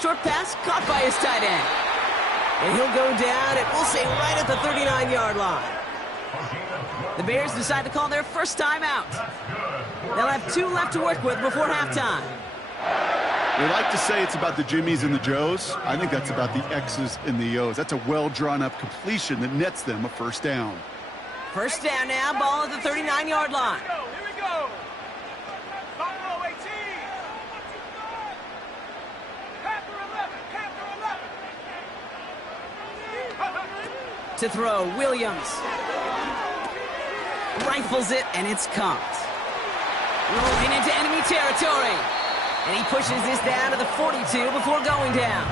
Short pass caught by his tight end. And he'll go down, and we'll say right at the 39-yard line. The Bears decide to call their first time out. They'll have 2 left to work with before halftime. We like to say it's about the Jimmies and the Joes. I think that's about the X's and the O's. That's a well-drawn-up completion that nets them a 1st down. 1st down now, ball at the 39-yard line. Here we go. Buffalo 18. Panther 11. To throw, Williams. Rifles it, and it's caught. Rolling into enemy territory. And he pushes this down to the 42 before going down.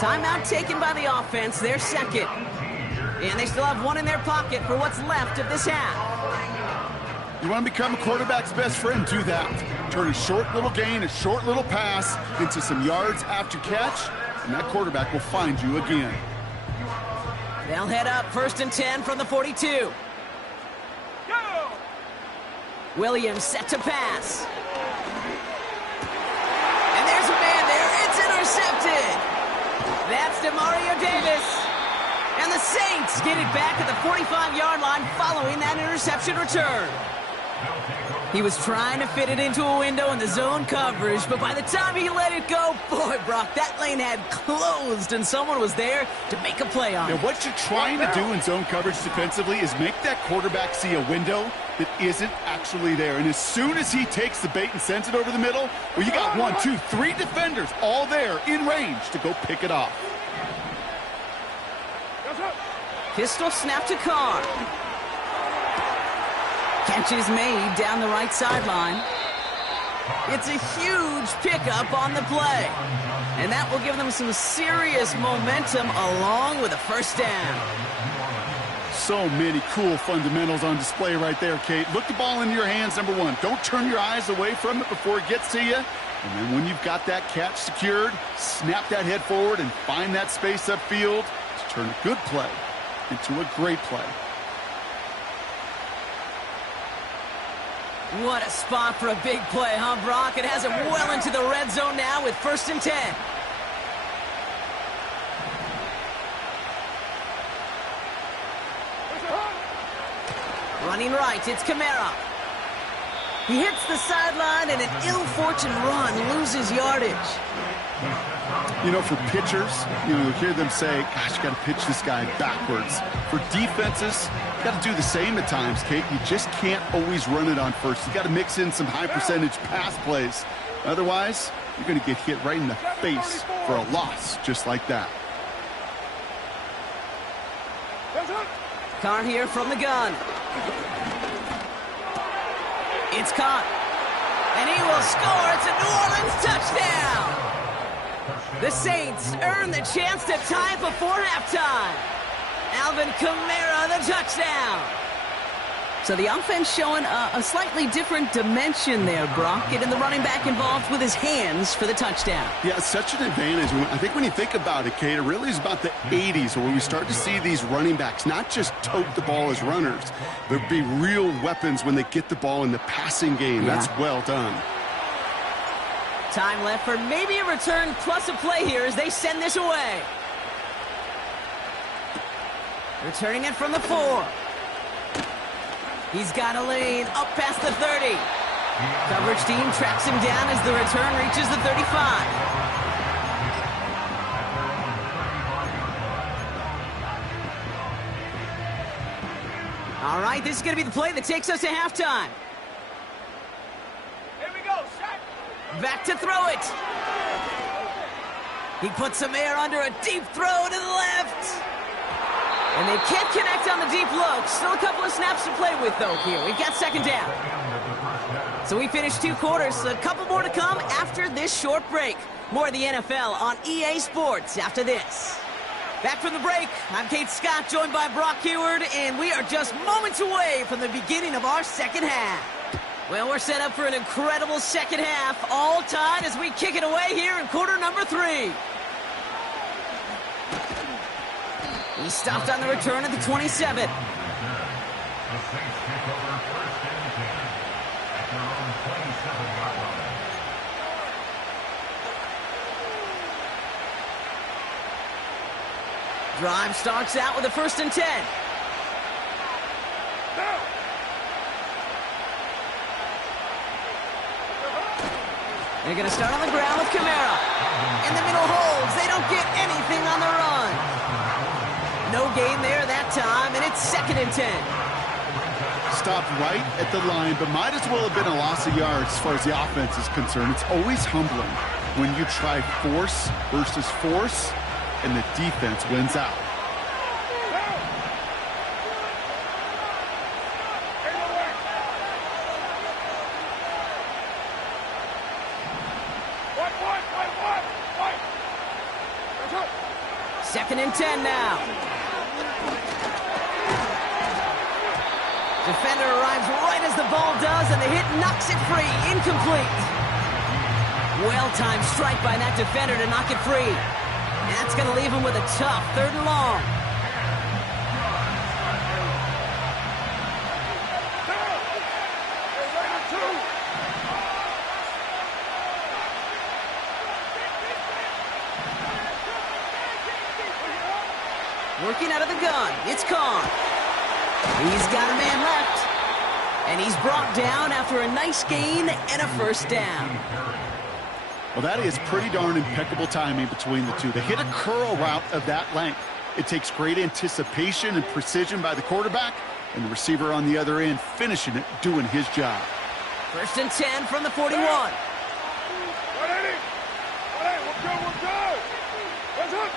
Timeout taken by the offense, their 2nd. And they still have 1 in their pocket for what's left of this half. You want to become a quarterback's best friend, do that. Turn a short little gain, a short little pass into some yards after catch, and that quarterback will find you again. They'll head up 1st and 10 from the 42. Go! Williams set to pass. And there's a man there. It's intercepted. That's DeMario Davis. And the Saints Saints get it back at the 45-yard line following that interception return. He was trying to fit it into a window in the zone coverage, but by the time he let it go, boy, Brock, that lane had closed, and someone was there to make a play on it. Now, what you're trying to do in zone coverage defensively is make that quarterback see a window that isn't actually there. And as soon as he takes the bait and sends it over the middle, well, you got 1, 2, 3 defenders all there in range to go pick it off. Pistol snap to Carr. Catch is made down the right sideline. It's a huge pickup on the play. And that will give them some serious momentum along with a first down. So many cool fundamentals on display right there, Kate. Look the ball into your hands, number one. Don't turn your eyes away from it before it gets to you. And then when you've got that catch secured, snap that head forward and find that space upfield to turn a good play into a great play. What a spot for a big play, huh, Brock? It has him well into the red zone now with 1st and 10. Running right, it's Kamara. He hits the sideline, and an ill-fortunate run loses yardage. You know, for pitchers, you hear them say, gosh, you got to pitch this guy backwards. For defenses, you got to do the same at times, Kate. You just can't always run it on first. You got to mix in some high-percentage pass plays. Otherwise, you're going to get hit right in the face for a loss just like that. Carr here from the gun. It's caught. And he will score. It's a New Orleans touchdown. The Saints earn the chance to tie it before halftime. Alvin Kamara, the touchdown. So the offense showing a slightly different dimension there, Brock. Getting the running back involved with his hands for the touchdown. Yeah, such an advantage. I think when you think about it, Kate, it really is about the 80s where we start to see these running backs not just tote the ball as runners, but be real weapons when they get the ball in the passing game. Yeah. That's well done. Time left for maybe a return plus a play here as they send this away. Returning it from the 4. He's got a lane up past the 30. Coverage team tracks him down as the return reaches the 35. All right, this is going to be the play that takes us to halftime. Here we go, shot. Back to throw it. He puts some air under a deep throw to the left. And they can't connect on the deep look. Still a couple of snaps to play with, though, here. We've got 2nd down. So we finished 2 quarters. A couple more to come after this short break. More of the NFL on EA Sports after this. Back from the break, I'm Kate Scott, joined by Brock Heward, and we are just moments away from the beginning of our 2nd half. Well, we're set up for an incredible 2nd half, all tied as we kick it away here in quarter number 3. He stopped on the return at the 27. Drive starts out with a 1st and 10. They're going to start on the ground with Kamara. In the middle holds. They don't get anything on the run. No gain there that time, and it's 2nd and 10. Stopped right at the line, but might as well have been a loss of yards as far as the offense is concerned. It's always humbling when you try force versus force, and the defense wins out. Second and 10 now. Defender arrives right as the ball does, and the hit knocks it free. Incomplete. Well-timed strike by that defender to knock it free. And that's going to leave him with a tough 3rd and long. working out of the gun. It's Carr. He's got a man left. And he's brought down after a nice gain and a first down. Well, that is pretty darn impeccable timing between the two. They hit a curl route of that length. It takes great anticipation and precision by the quarterback, and the receiver on the other end finishing it, doing his job. 1st and 10 from the 41. We're good. What's up?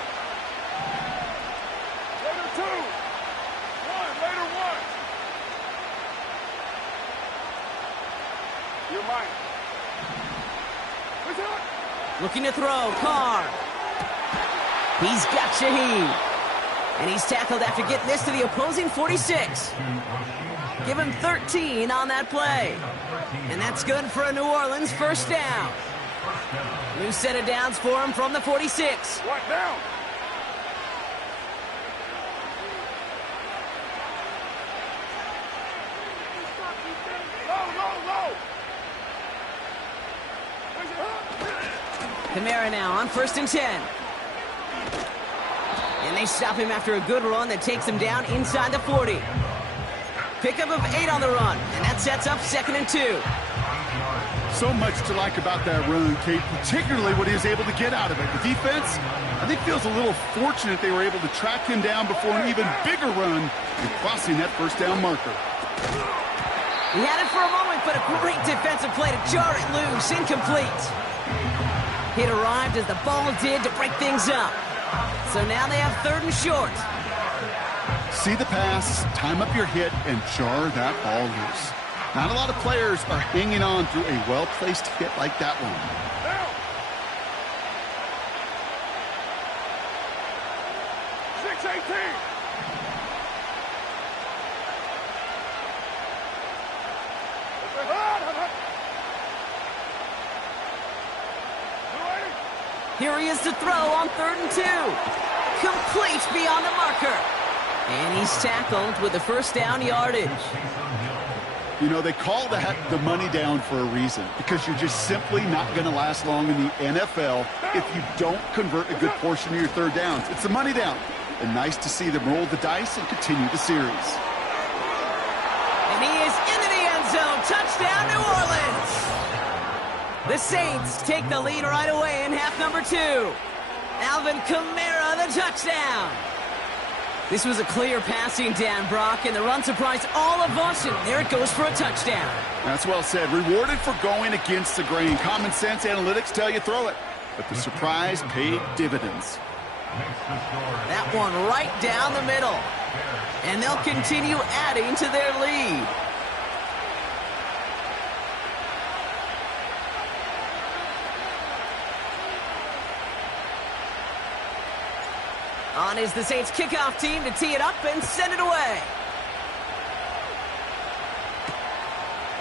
Later 2. 1. Later 1. You're mine. What's up? Looking to throw. Carr. He's got Shaheed. And he's tackled after getting this to the opposing 46. Give him 13 on that play. And that's good for a New Orleans first down. New set of downs for him from the 46. What down? Low. Kamara now on 1st and 10. And they stop him after a good run that takes him down inside the 40. Pickup of 8 on the run, and that sets up 2nd and 2. So much to like about that run, Kate, particularly what he was able to get out of it. The defense, I think, feels a little fortunate they were able to track him down before an even bigger run and crossing that first down marker. He had it for a moment, but a great defensive play to jar it loose, incomplete. It arrived as the ball did to break things up. So now they have 3rd and short. See the pass, time up your hit, and jar that ball loose. Not a lot of players are hanging on through a well-placed hit like that one. Down. 6-18. Here he is to throw on 3rd and 2. Complete beyond the marker. And he's tackled with the first down yardage. You know, they call that the money down for a reason, because you're just simply not going to last long in the NFL if you don't convert a good portion of your 3rd downs. It's the money down. And nice to see them roll the dice and continue the series. And he is into the end zone. Touchdown, New Orleans. The Saints take the lead right away in half number 2. Alvin Kamara, the touchdown. This was a clear passing down, Brock, and the run surprised all of us, and there it goes for a touchdown. That's well said. Rewarded for going against the grain. Common sense analytics tell you throw it, but the surprise paid dividends. That one right down the middle, and they'll continue adding to their lead. On is the Saints kickoff team to tee it up and send it away.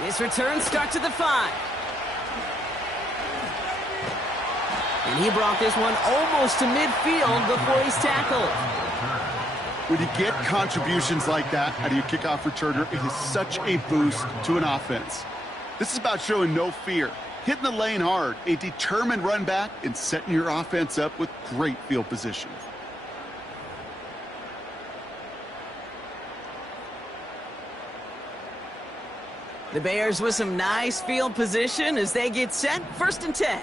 This return starts at the 5. And he brought this one almost to midfield before he's tackled. When you get contributions like that out of your kickoff returner, it is such a boost to an offense. This is about showing no fear, hitting the lane hard, a determined run back, and setting your offense up with great field position. The Bears with some nice field position as they get set. 1st and 10.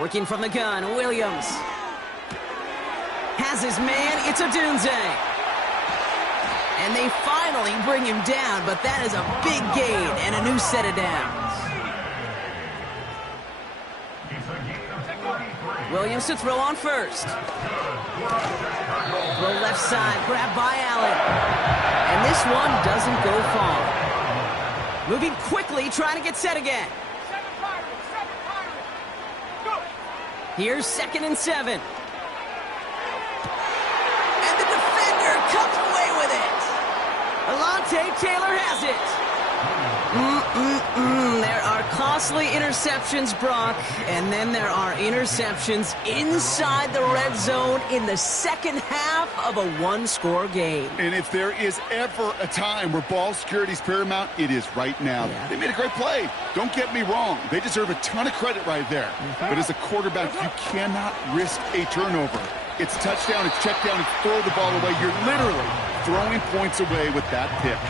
Working from the gun, Williams. Has his man, it's Odunze. And they finally bring him down, but that is a big gain and a new set of downs. Williams to throw on 1st. Throw left side, grabbed by Allen. And this one doesn't go far. Moving quickly, trying to get set again. Here's 2nd and 7. And the defender comes away with it. Alontae Taylor has it. There are costly interceptions, Brock, and then there are interceptions inside the red zone in the second half of a one-score game. And if there is ever a time where ball security is paramount, it is right now. Yeah. They made a great play. Don't get me wrong. They deserve a ton of credit right there. But as a quarterback, you cannot risk a turnover. It's touchdown, it's check down, it's throw the ball away. You're literally throwing points away with that pick.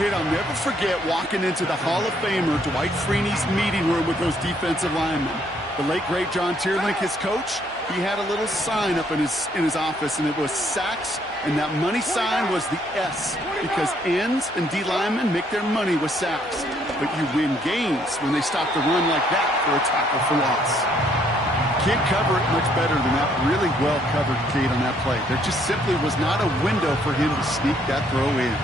Kid, I'll never forget walking into the Hall of Famer Dwight Freeney's meeting room with those defensive linemen. The late, great John Tierlink, his coach, he had a little sign up in his office, and it was sacks, and that money sign was the S, because ends and D linemen make their money with sacks. But you win games when they stop the run like that for a tackle for loss. Can't cover it much better than that really well-covered Cade on that play. There just simply was not a window for him to sneak that throw in.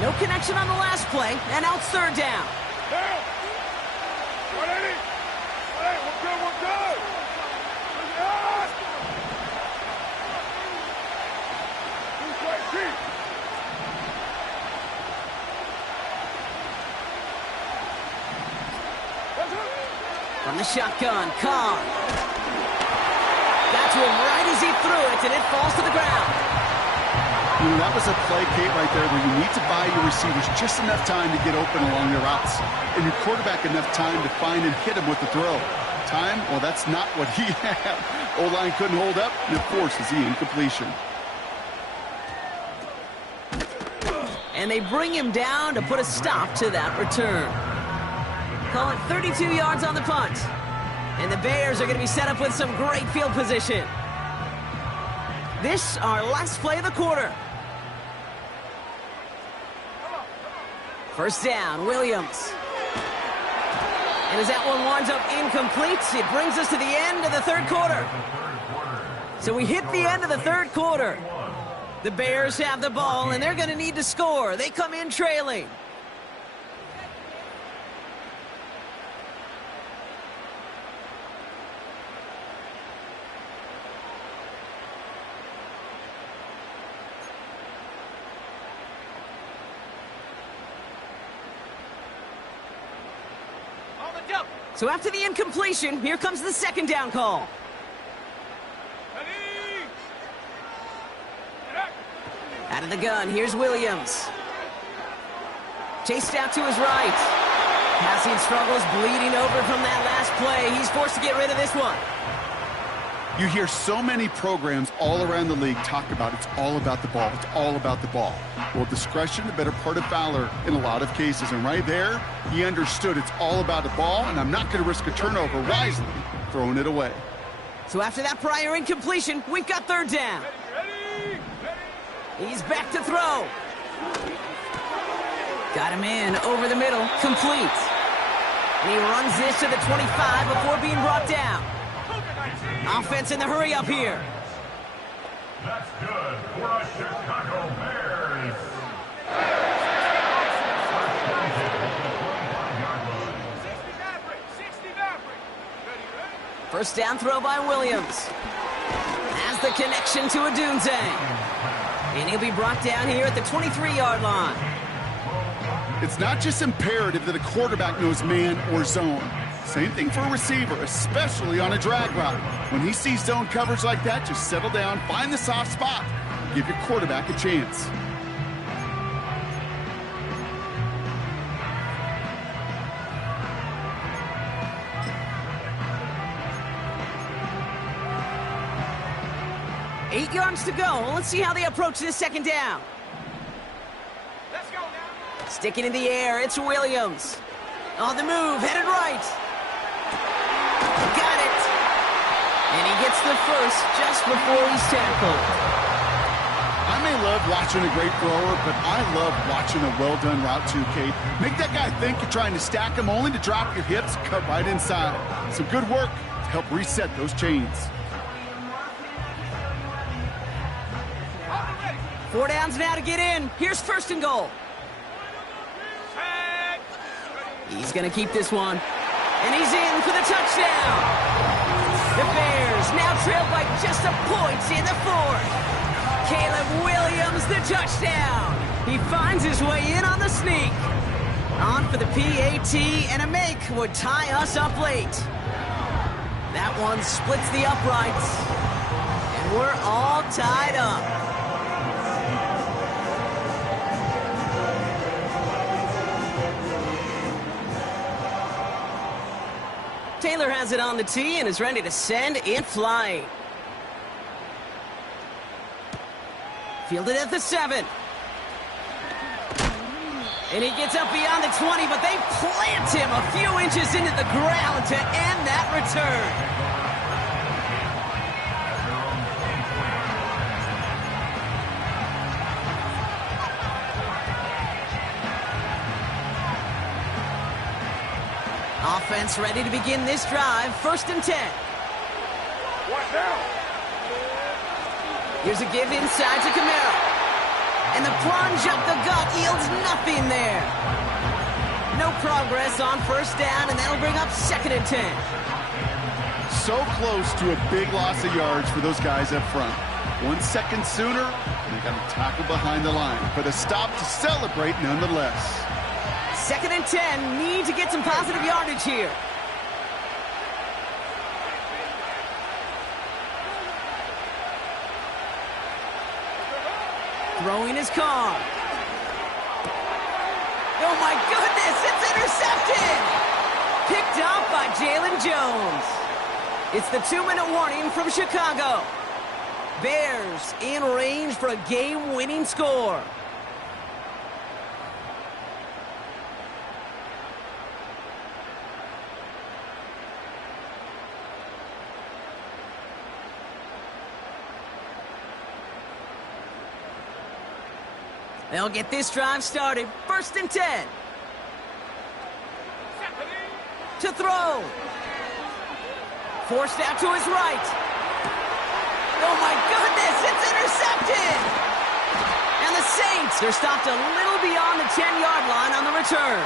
No connection on the last play, and now it's third down. Down. 180. 180. We're good. We're good. Who's right, Chief? From the shotgun, Carr. Got to him right as he threw it, and it falls to the ground. You know, that was a play, Kate, right there where you need to buy your receivers just enough time to get open along their routes, and your quarterback enough time to find and hit him with the throw. Time? Well, that's not what he had. O-line couldn't hold up, and it forces the incompletion. And they bring him down to put a stop to that return. Call it 32 yards on the punt. And the Bears are going to be set up with some great field position. This, our last play of the quarter. First down, Williams. And as that one winds up incomplete, it brings us to the end of the third quarter. So we hit the end of the third quarter. The Bears have the ball, and they're going to need to score. They come in trailing. So after the incompletion, here comes the second down call. Out of the gun, here's Williams. Chased out to his right. Passing struggles, bleeding over from that last play. He's forced to get rid of this one. You hear so many programs all around the league talk about it's all about the ball. It's all about the ball. Well, discretion, the better part of valor in a lot of cases. And right there, he understood it's all about the ball, and I'm not going to risk a turnover wisely, throwing it away. So after that prior incompletion, we've got third down. He's back to throw. Got him in over the middle, complete. And he runs this to the 25 before being brought down. Offense in the hurry up here. That's good for the Chicago Bears. First down throw by Williams. Has the connection to Odunze. And he'll be brought down here at the 23-yard line. It's not just imperative that a quarterback knows man or zone. Same thing for a receiver, especially on a drag route. When he sees zone coverage like that, just settle down, find the soft spot, give your quarterback a chance. Eight yards to go. Let's see how they approach this second down. Let's go now. Sticking in the air, it's Williams. On the move, headed right. Got it. And he gets the first just before he's tackled. I may love watching a great thrower, but I love watching a well-done route too, Kate. Make that guy think you're trying to stack him only to drop your hips, cut right inside. Some good work to help reset those chains. 4 downs now to get in. Here's first and goal. He's going to keep this one. And he's in for the touchdown. The Bears now trail by just a point in the fourth. Caleb Williams, the touchdown. He finds his way in on the sneak. On for the PAT, and a make would tie us up late. That one splits the uprights. And we're all tied up. Taylor has it on the tee and is ready to send it flying. Fielded at the 7. And he gets up beyond the 20, but they plant him a few inches into the ground to end that return. Offense ready to begin this drive. 1st and 10. What now? Here's a give inside to Camaro. And the plunge up the gut yields nothing there. No progress on 1st down, and that'll bring up 2nd and 10. So close to a big loss of yards for those guys up front. 1 second sooner, and they got to tackle behind the line. But a stop to celebrate nonetheless. 2nd and 10, need to get some positive yardage here. Throwing his car. Oh my goodness, it's intercepted! Picked off by Jalen Jones. It's the 2-minute warning from Chicago. Bears in range for a game-winning score. They'll get this drive started. 1st and 10. To throw. Forced out to his right. Oh my goodness, it's intercepted! And the Saints are stopped a little beyond the 10-yard line on the return.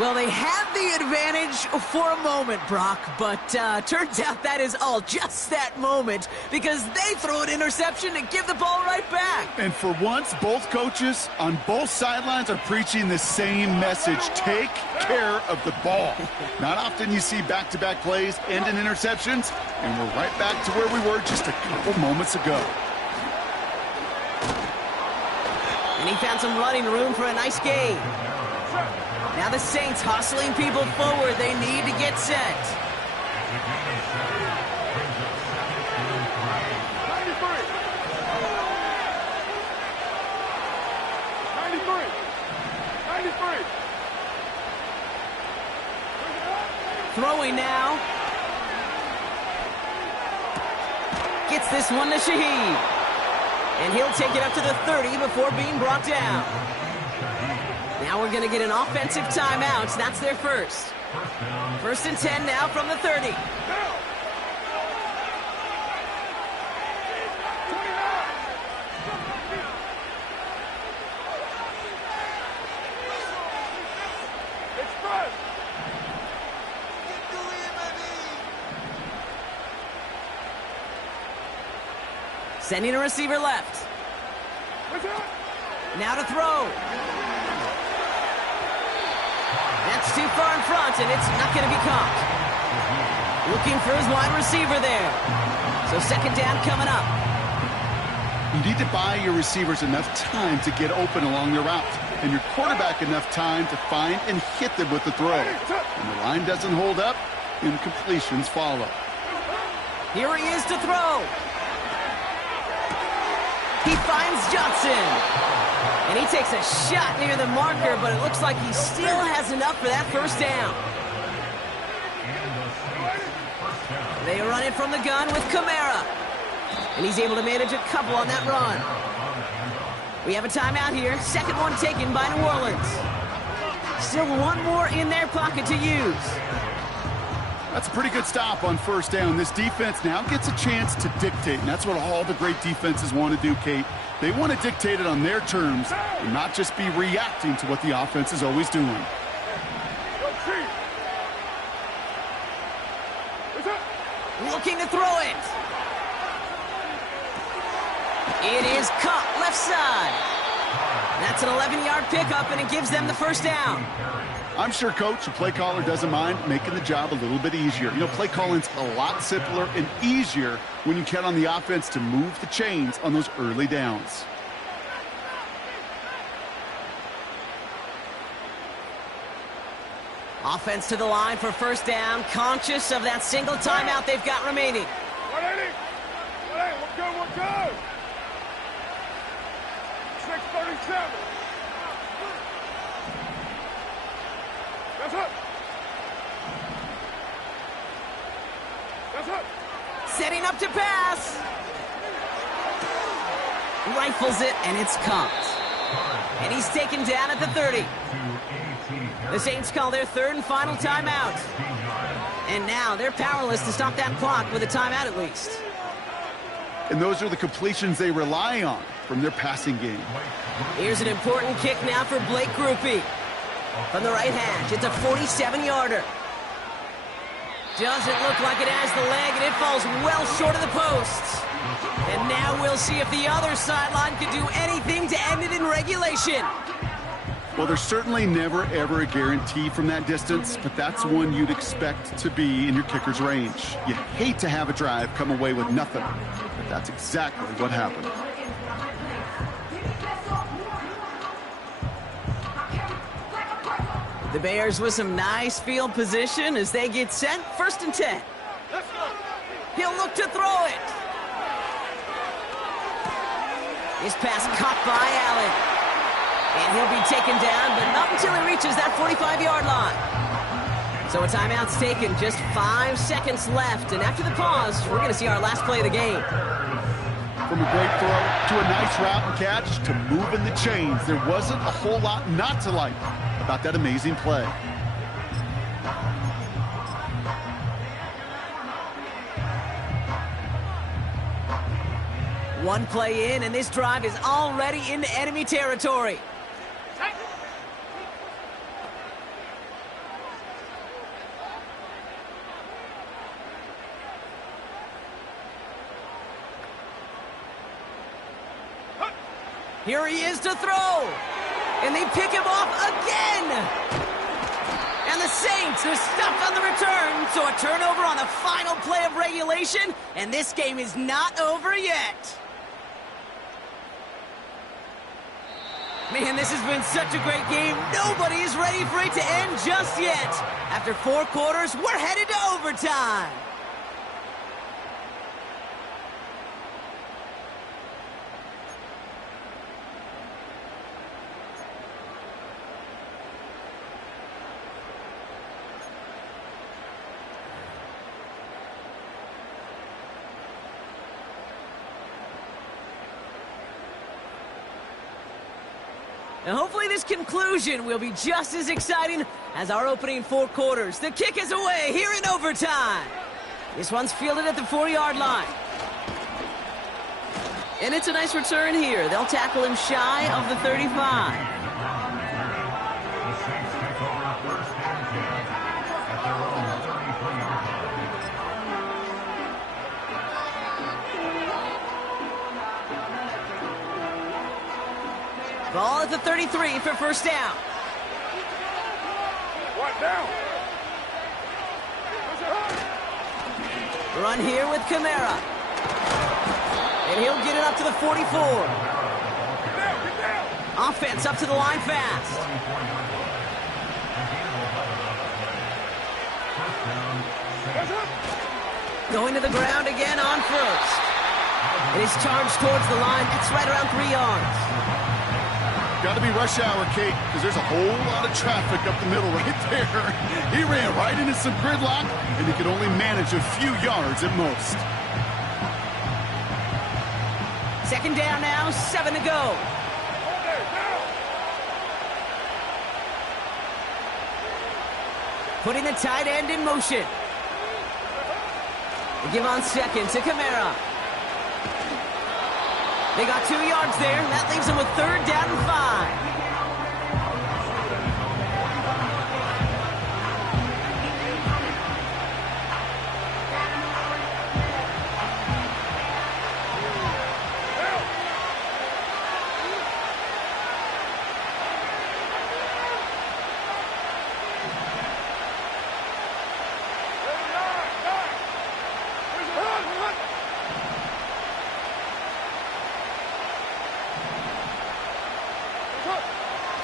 Well, they had the advantage for a moment, Brock, but turns out that is all just that moment because they throw an interception to give the ball right back. And for once, both coaches on both sidelines are preaching the same message. Take care of the ball. Not often you see back-to-back plays end in interceptions, and we're right back to where we were just a couple moments ago. And he found some running room for a nice gain. Now the Saints hustling people forward. They need to get set. 93. Throwing now. Gets this one to Shaheed. And he'll take it up to the 30 before being brought down. Now we're going to get an offensive timeout. That's their first. 1st and 10 now from the 30. Sending a receiver left. Now to throw. That's too far in front, and it's not going to be caught. Looking for his wide receiver there. So 2nd down coming up. You need to buy your receivers enough time to get open along the route, and your quarterback enough time to find and hit them with the throw. When the line doesn't hold up, incompletions follow. Here he is to throw. He finds Johnson. And he takes a shot near the marker, but it looks like he still has enough for that 1st down. They run it from the gun with Camara. And he's able to manage a couple on that run. We have a timeout here. 2nd one taken by New Orleans. Still one more in their pocket to use. That's a pretty good stop on 1st down. This defense now gets a chance to dictate, and that's what all the great defenses want to do, Kate. They want to dictate it on their terms and not just be reacting to what the offense is always doing. Looking to throw it. It is caught left side. That's an 11-yard pickup, and it gives them the 1st down. I'm sure coach, the play caller, doesn't mind making the job a little bit easier. You know, play calling's a lot simpler and easier when you count on the offense to move the chains on those early downs. Offense to the line for first down, conscious of that single timeout they've got remaining. 180. 180. We're good. We're good. 6:37. That's up. That's up. Setting up to pass. Rifles it, and it's caught. And he's taken down at the 30. The Saints call their third and final timeout. And now they're powerless to stop that clock with a timeout at least. And those are the completions they rely on from their passing game. Here's an important kick now for Blake Grupe. From the right hash, it's a 47-yarder. Doesn't look like it has the leg, and it falls well short of the posts. And now we'll see if the other sideline can do anything to end it in regulation. Well, there's certainly never, ever a guarantee from that distance, but that's one you'd expect to be in your kicker's range. You hate to have a drive come away with nothing, but that's exactly what happened. The Bears with some nice field position as they get set. 1st and 10. He'll look to throw it. His pass caught by Allen. And he'll be taken down, but not until he reaches that 45-yard line. So a timeout's taken, just 5 seconds left. And after the pause, we're going to see our last play of the game. From a great throw to a nice route and catch to moving the chains, there wasn't a whole lot not to like about that amazing play. One play in, and this drive is already into enemy territory. Here he is to throw. And they pick him off again. And the Saints are stuffed on the return. So a turnover on the final play of regulation. And this game is not over yet. Man, this has been such a great game. Nobody is ready for it to end just yet. After 4 quarters, we're headed to overtime. And hopefully this conclusion will be just as exciting as our opening 4 quarters. The kick is away here in overtime. This one's fielded at the 4-yard line. And it's a nice return here. They'll tackle him shy of the 35. Ball at the 33 for first down. What down? Run here with Kamara. And he'll get it up to the 44. Get down. Offense up to the line fast. Going to the ground again on first. It is charged towards the line. It's right around 3 yards. Got to be rush hour, Kate, because there's a whole lot of traffic up the middle right there. He ran right into some gridlock, and he could only manage a few yards at most. 2nd down now, 7 to go. Putting the tight end in motion. They give on 2nd to Kamara. They got 2 yards there. That leaves them with 3rd down and 5.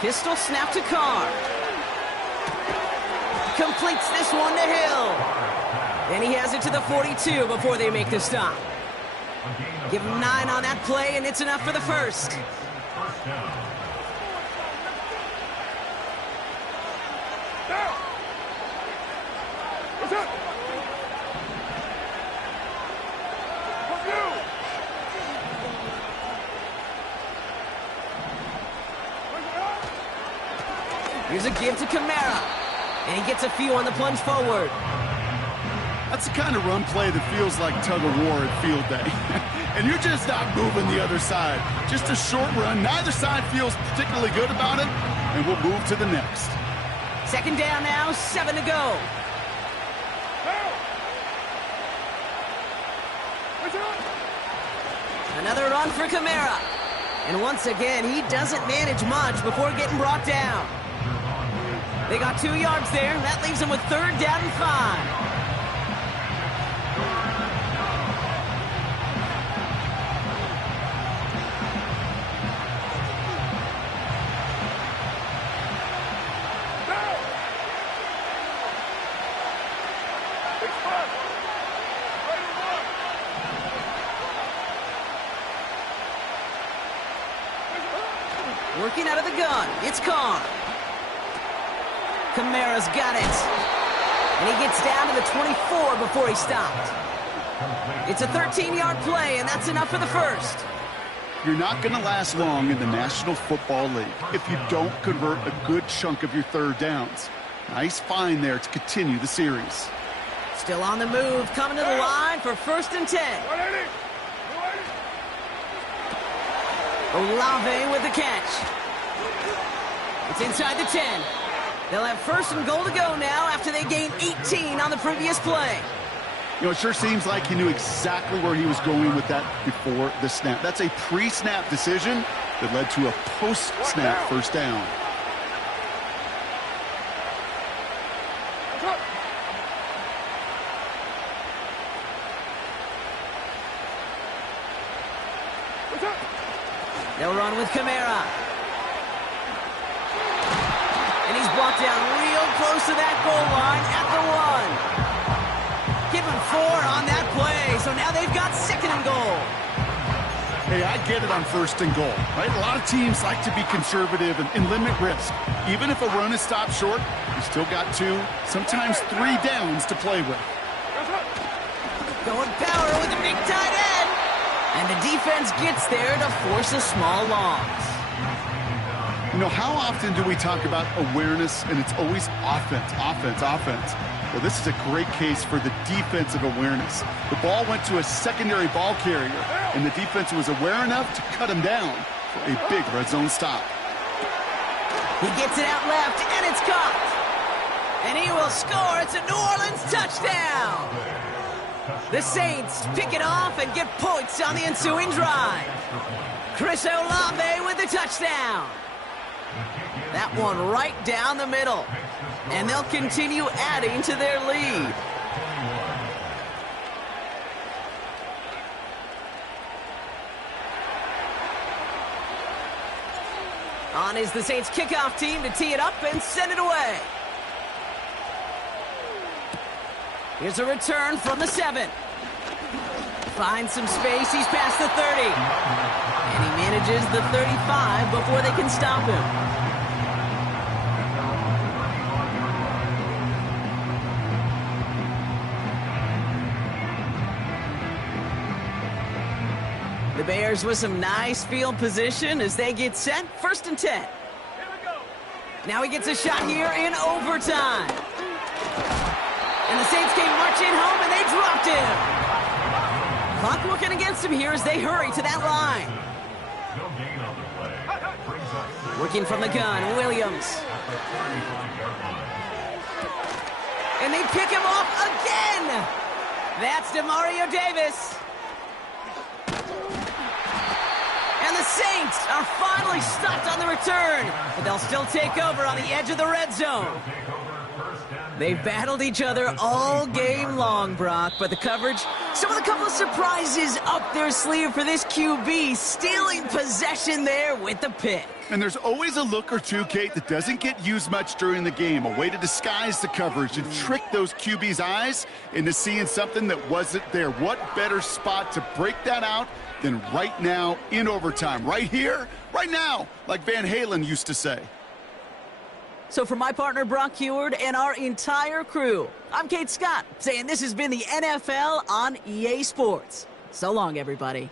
Pistol snap to Carr. Completes this one to Hill. And he has it to the 42 before they make the stop. Give him 9 on that play, and it's enough for the first. What's up? Here's a give to Kamara. And he gets a few on the plunge forward. That's the kind of run play that feels like tug-of-war at field day. And you're just not moving the other side. Just a short run. Neither side feels particularly good about it. And we'll move to the next. Second down now, 7 to go. Another run for Kamara. And once again, he doesn't manage much before getting brought down. They got 2 yards there. That leaves them with 3rd down and 5. Working out of the gun, it's Carr. Kamara's got it. And he gets down to the 24 before he stopped. It's a 13-yard play, and that's enough for the first. You're not going to last long in the National Football League if you don't convert a good chunk of your 3rd downs. Nice find there to continue the series. Still on the move, coming to the line for 1st and 10. Olave with the catch. It's inside the 10. They'll have 1st and goal to go now after they gained 18 on the previous play. You know, it sure seems like he knew exactly where he was going with that before the snap. That's a pre-snap decision that led to a post-snap 1st down. They'll run with Kamara. And he's brought down real close to that goal line at the 1. Give him 4 on that play, so now they've got 2nd and goal. Hey, I get it on 1st and goal, right? A lot of teams like to be conservative and limit risk. Even if a run is stopped short, you still got 2, sometimes 3 downs to play with. Going power with the big tight end. And the defense gets there to force a small loss. You know, how often do we talk about awareness and it's always offense, offense, offense? Well, this is a great case for the defensive awareness. The ball went to a secondary ball carrier, and the defense was aware enough to cut him down for a big red zone stop. He gets it out left, and it's caught. And he will score. It's a New Orleans touchdown. The Saints pick it off and get points on the ensuing drive. Chris Olave with the touchdown. That one right down the middle. And they'll continue adding to their lead. On is the Saints kickoff team to tee it up and send it away. Here's a return from the 7. Finds some space. He's past the 30. And he manages the 35 before they can stop him. The Bears with some nice field position as they get set. 1st and 10. Now he gets a shot here in overtime. And the Saints came marching home, and they dropped him. Clock working against him here as they hurry to that line. Working from the gun, Williams. And they pick him off again. That's Demario Davis. And the Saints are finally stopped on the return, but they'll still take over on the edge of the red zone. They've battled each other all game long, Brock, but the coverage, some of the couple of surprises up their sleeve for this QB, stealing possession there with the pick. And there's always a look or two, Kate, that doesn't get used much during the game, a way to disguise the coverage and trick those QB's eyes into seeing something that wasn't there. What better spot to break that out than right now in overtime? Right here, right now, like Van Halen used to say. So for my partner, Brock Heward, and our entire crew, I'm Kate Scott, saying this has been the NFL on EA Sports. So long, everybody.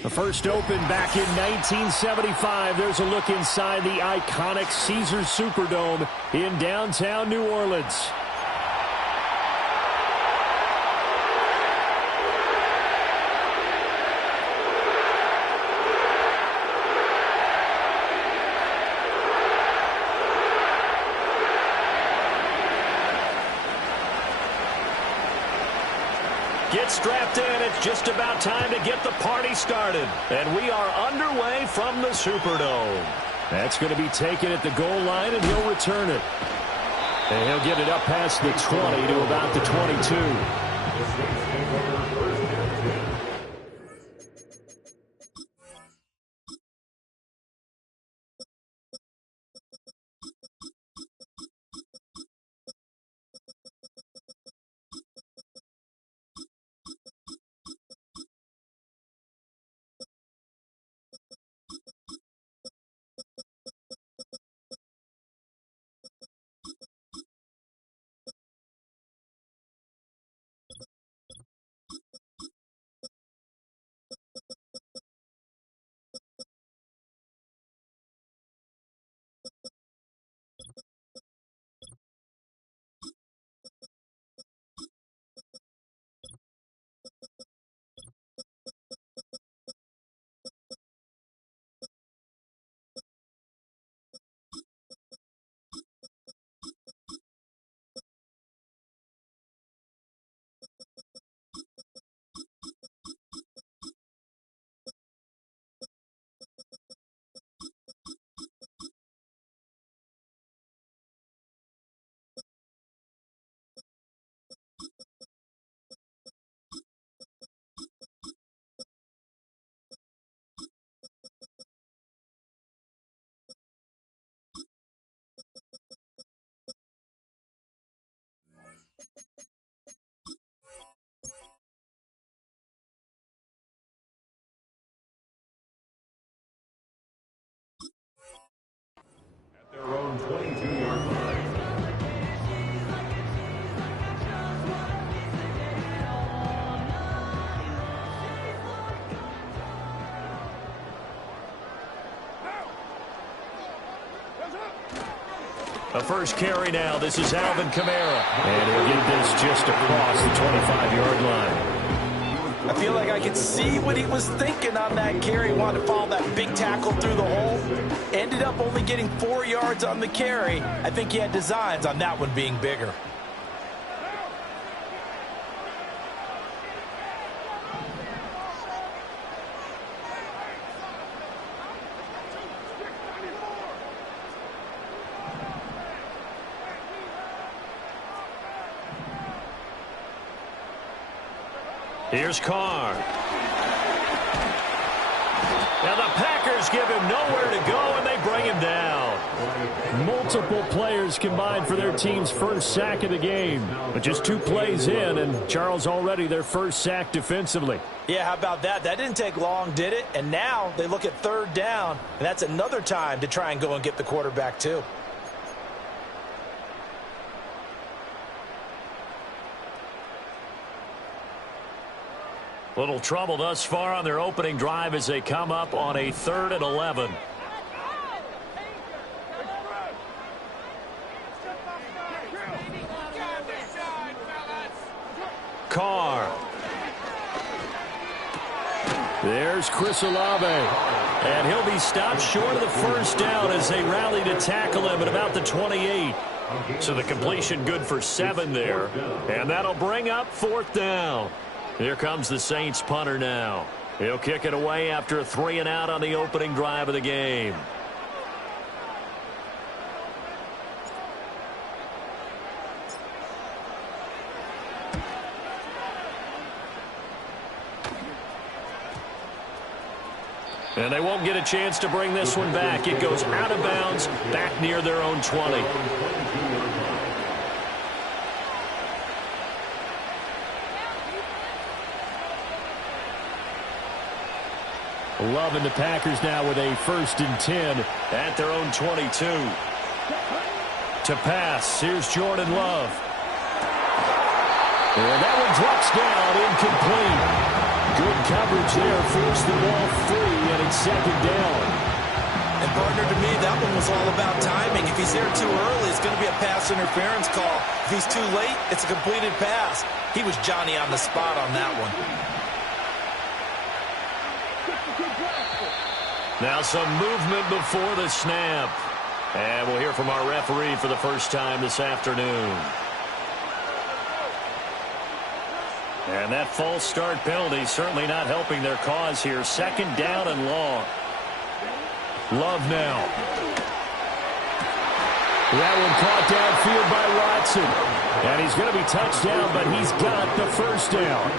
The first opened back in 1975. There's a look inside the iconic Caesars Superdome in downtown New Orleans. Get strapped in. It's just about time to get the party started. And we are underway from the Superdome. That's going to be taken at the goal line, and he'll return it. And he'll get it up past the 20 to about the 22. Their own 22-yard line. A first carry now. This is Alvin Kamara. And he'll get this just across the 25-yard line. I feel like I could see what he was thinking on that carry. Wanted to follow that big tackle through the hole. Ended up only getting 4 yards on the carry. I think he had designs on that one being bigger. Here's Carr. Now the Packers give him nowhere to go, and they bring him down. Multiple players combined for their team's first sack of the game. But just 2 plays in, and Charles already their first sack defensively. Yeah, how about that? That didn't take long, did it? And now they look at 3rd down, and that's another time to try and go and get the quarterback too. Little trouble thus far on their opening drive as they come up on a 3rd and 11. Carr. There's Chris Olave. And he'll be stopped short of the first down as they rally to tackle him at about the 28. So the completion good for 7 there. And that'll bring up 4th down. Here comes the Saints punter now. He'll kick it away after a 3-and-out on the opening drive of the game. And they won't get a chance to bring this one back. It goes out of bounds, back near their own 20. Love and the Packers now with a 1st and 10 at their own 22. To pass, here's Jordan Love. And that one drops down, incomplete. Good coverage there, forced the ball free, and it's 2nd down. And partner, to me, that one was all about timing. If he's there too early, it's going to be a pass interference call. If he's too late, it's a completed pass. He was Johnny on the spot on that one. Now some movement before the snap. And we'll hear from our referee for the first time this afternoon. And that false start penalty certainly not helping their cause here. 2nd down and long. Love now. That one caught downfield by Watson. And he's going to be touched down, but he's got the 1st down.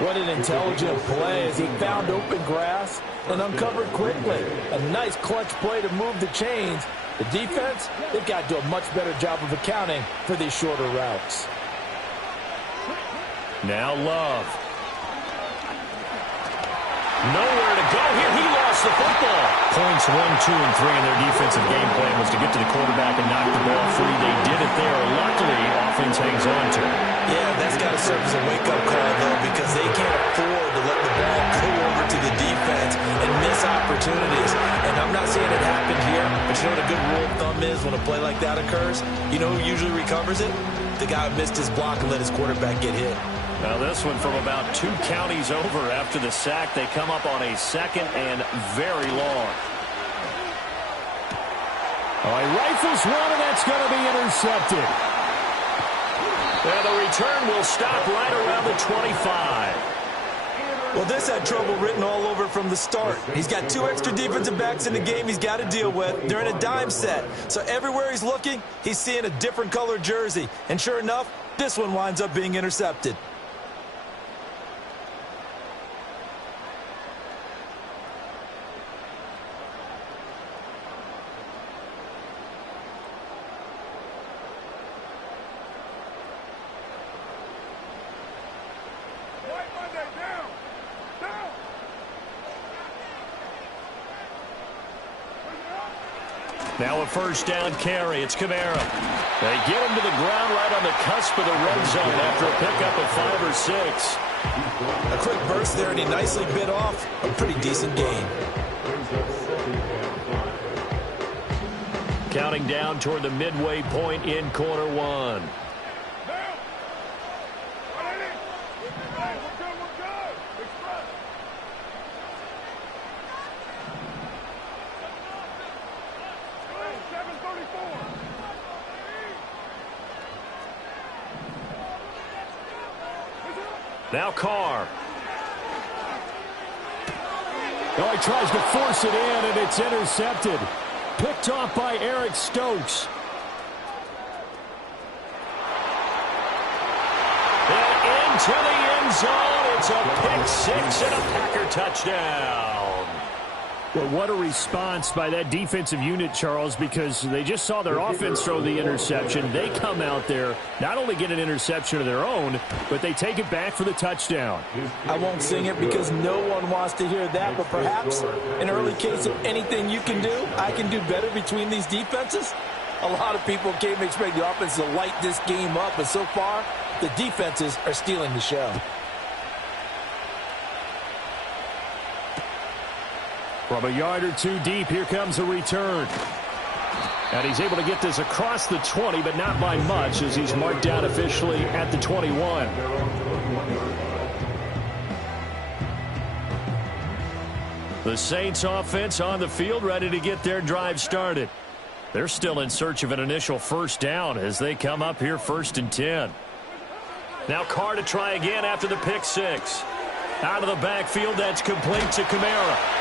What an intelligent play as he found open grass and uncovered quickly. A nice clutch play to move the chains. The defense, they've got to do a much better job of accounting for these shorter routes. Now Love. Nowhere to go here. He lost the football. Points 1, 2, and 3 in their defensive game plan was to get to the quarterback and knock the ball free. They did it there. Luckily, offense hangs on to it. Yeah, that's got to serve as a wake-up call, though, because they can't afford to let the ball go over to the defense and miss opportunities. And I'm not saying it happened here, but you know what a good rule of thumb is when a play like that occurs? You know who usually recovers it? The guy who missed his block and let his quarterback get hit. Now this one from about 2 counties over after the sack. They come up on a 2nd and very long. Oh, he rifles one, and that's going to be intercepted. And the return will stop right around the 25. Well, this had trouble written all over from the start. He's got 2 extra defensive backs in the game he's got to deal with. They're in a dime set. So everywhere he's looking, he's seeing a different color jersey. And sure enough, this one winds up being intercepted. Now a 1st down carry. It's Kamara. They get him to the ground right on the cusp of the red zone after a pickup of 5 or 6. A quick burst there, and he nicely bit off a pretty decent gain. Counting down toward the midway point in quarter 1. Now Carr. Oh, he tries to force it in, and it's intercepted. Picked off by Eric Stokes. And into the end zone. It's a pick 6 and a Packer touchdown. Well, what a response by that defensive unit, Charles, because they just saw their offense throw the interception. They come out there, not only get an interception of their own, but they take it back for the touchdown. I won't sing it because no one wants to hear that, but perhaps an early case of anything you can do, I can do better between these defenses. A lot of people came expect the offense to light this game up, but so far, the defenses are stealing the show. From a yard or 2 deep, here comes a return. And he's able to get this across the 20, but not by much, as he's marked down officially at the 21. The Saints offense on the field, ready to get their drive started. They're still in search of an initial 1st down as they come up here 1st and 10. Now Carr to try again after the pick 6. Out of the backfield, that's complete to Kamara.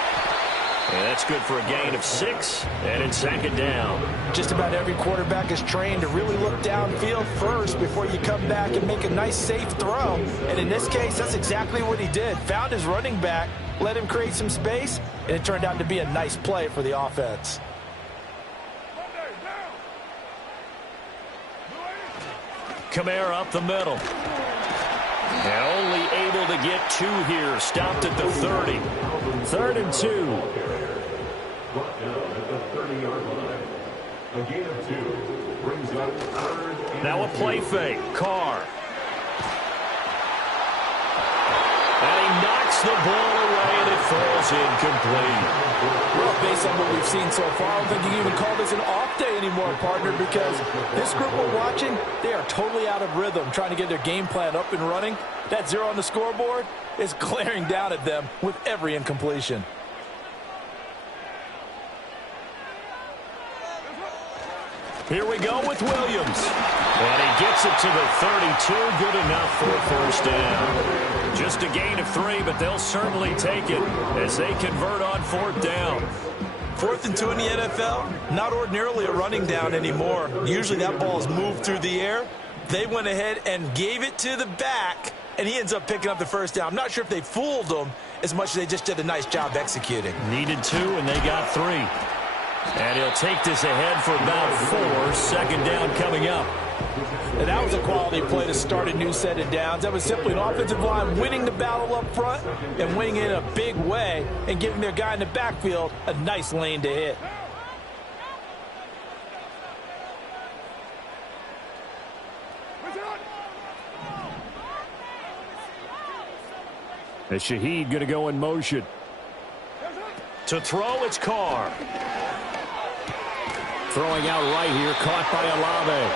And that's good for a gain of 6, and it's 2nd down. Just about every quarterback is trained to really look downfield first before you come back and make a nice, safe throw. And in this case, that's exactly what he did. Found his running back, let him create some space, and it turned out to be a nice play for the offense. Kamara up the middle. And only able to get 2 here. Stopped at the 30. 3rd and 2. Brought down at the 30-yard line. A gain of 2 brings up 3rd and now a play fake. Carr. And he knocks the ball away, and it falls incomplete. Well, based on what we've seen so far, I don't think you can even call this an off day anymore, partner, because this group we're watching, they are totally out of rhythm, trying to get their game plan up and running. That 0 on the scoreboard is glaring down at them with every incompletion. Here we go with Williams. And he gets it to the 32. Good enough for a first down. Just a gain of 3, but they'll certainly take it as they convert on 4th down. 4th and 2 in the NFL, not ordinarily a running down anymore. Usually that ball is moved through the air. They went ahead and gave it to the back, and he ends up picking up the first down. I'm not sure if they fooled him as much as they just did a nice job executing. Needed 2, and they got 3. And he'll take this ahead for about 4. 2nd down coming up. And that was a quality play to start a new set of downs. That was simply an offensive line winning the battle up front and winning it in a big way and giving their guy in the backfield a nice lane to hit. And Shaheed going to go in motion. To throw, it's Carr. Throwing out right here, caught by Olave.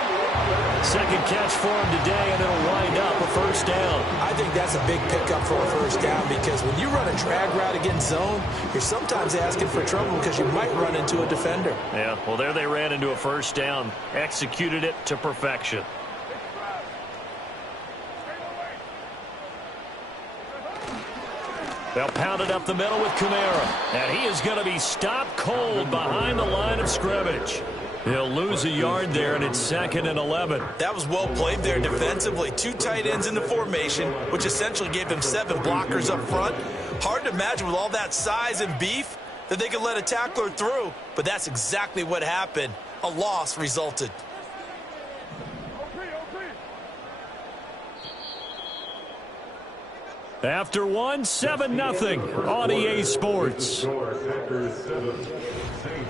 2nd catch for him today, and it'll wind up a first down. I think that's a big pickup for a first down because when you run a drag route against zone, you're sometimes asking for trouble because you might run into a defender. Yeah, well, there they ran into a first down. Executed it to perfection. They'll pound it up the middle with Kamara. And he is going to be stopped cold behind the line of scrimmage. He'll lose a yard there, and it's 2nd and 11. That was well played there defensively. 2 tight ends in the formation, which essentially gave them 7 blockers up front. Hard to imagine with all that size and beef that they could let a tackler through, but that's exactly what happened. A loss resulted. After 1, 7-0 on EA Sports. Packers 7, Saints 0.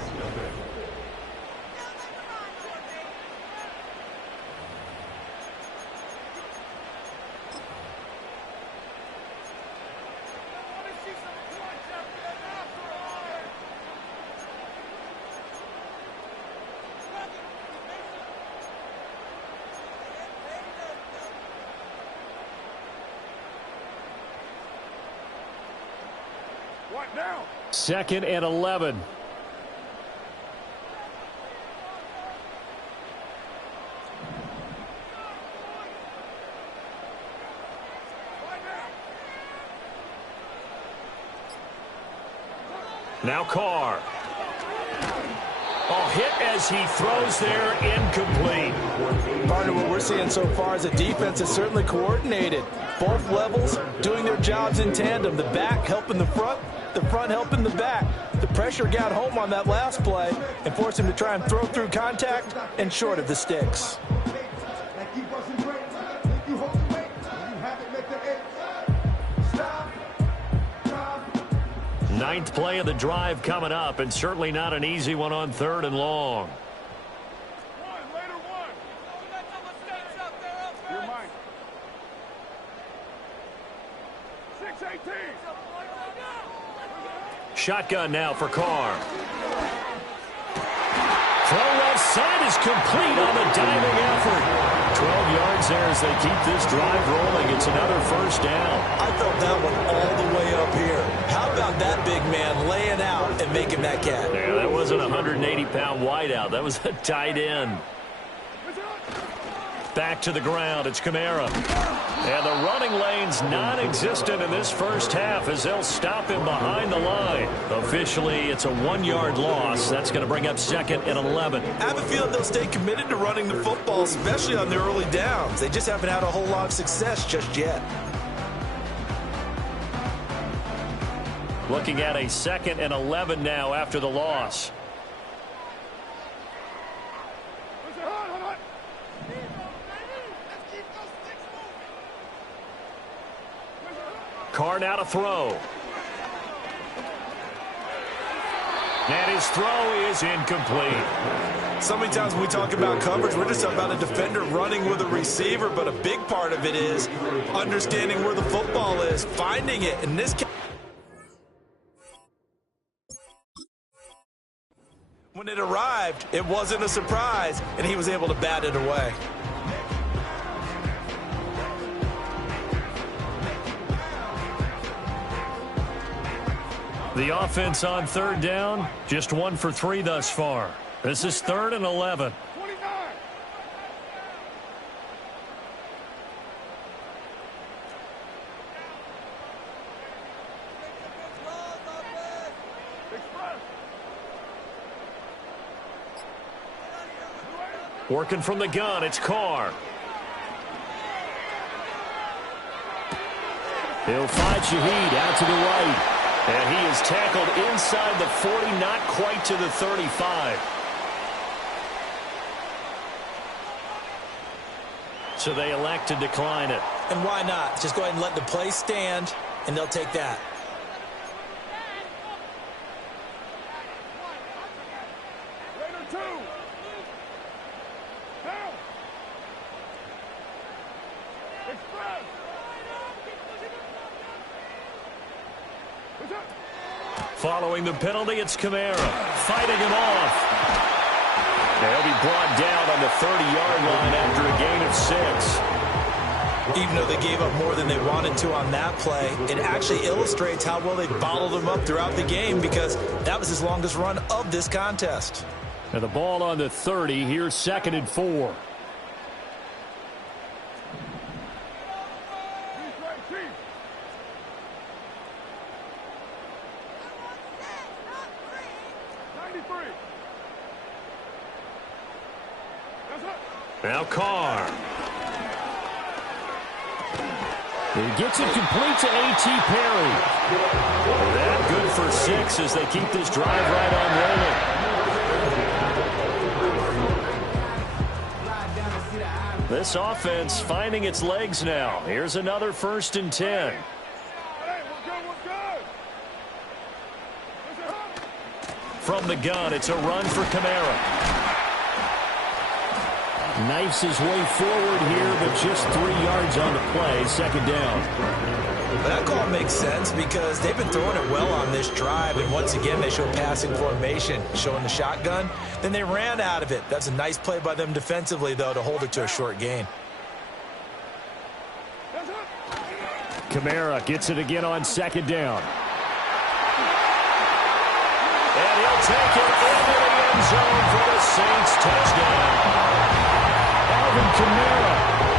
What now? 2nd and 11. Now Carr. Oh, hit as he throws there, incomplete. Partner, what we're seeing so far is a defense that's certainly coordinated. Both levels doing their jobs in tandem. The back helping the front helping the back. The pressure got home on that last play and forced him to try and throw through contact and short of the sticks. 9th play of the drive coming up, and certainly not an easy one on 3rd and long. You're mine. 6-18. Shotgun now for Carr. Throw left side is complete on the diving effort. 12 yards there as they keep this drive rolling. It's another first down. I felt that one all the way up here. How about that big man laying out and making that catch? Yeah, that wasn't a 180-pound wideout. That was a tight end. Back to the ground. It's Kamara. And the running lane's non-existent in this first half as they'll stop him behind the line. Officially, it's a 1-yard loss. That's going to bring up 2nd and 11. I have a feeling they'll stay committed to running the football, especially on their early downs. They just haven't had a whole lot of success just yet. Looking at a 2nd and 11 now after the loss. Carr now to throw. And his throw is incomplete. So many times when we talk about coverage, we're just talking about a defender running with a receiver, but a big part of it is understanding where the football is, finding it. In this case, when it arrived, it wasn't a surprise, and he was able to bat it away. The offense on 3rd down, just 1 for 3 thus far. This is 3rd and 11. 29. Working from the gun, it's Carr. He'll find Shaheed out to the right. And he is tackled inside the 40, not quite to the 35. So they elect to decline it. And why not? Just go ahead and let the play stand, and they'll take that. Raider 2. Down. Express. Following the penalty, it's Kamara fighting him off. They'll be brought down on the 30-yard line after a gain of 6. Even though they gave up more than they wanted to on that play, it actually illustrates how well they bottled him up throughout the game, because that was his longest run of this contest. And the ball on the 30, here's 2nd and 4. Now Carr. He gets it complete to A.T. Perry. That good for 6 as they keep this drive right on rolling. This offense finding its legs now. Here's another 1st and 10. From the gun, it's a run for Kamara. Knifes his way forward here, but just 3 yards on the play. 2nd down. That call makes sense because they've been throwing it well on this drive, and once again they show passing formation, showing the shotgun. Then they ran out of it. That's a nice play by them defensively, though, to hold it to a short gain. Kamara gets it again on 2nd down. And he'll take it into the end zone for the Saints touchdown. Kamara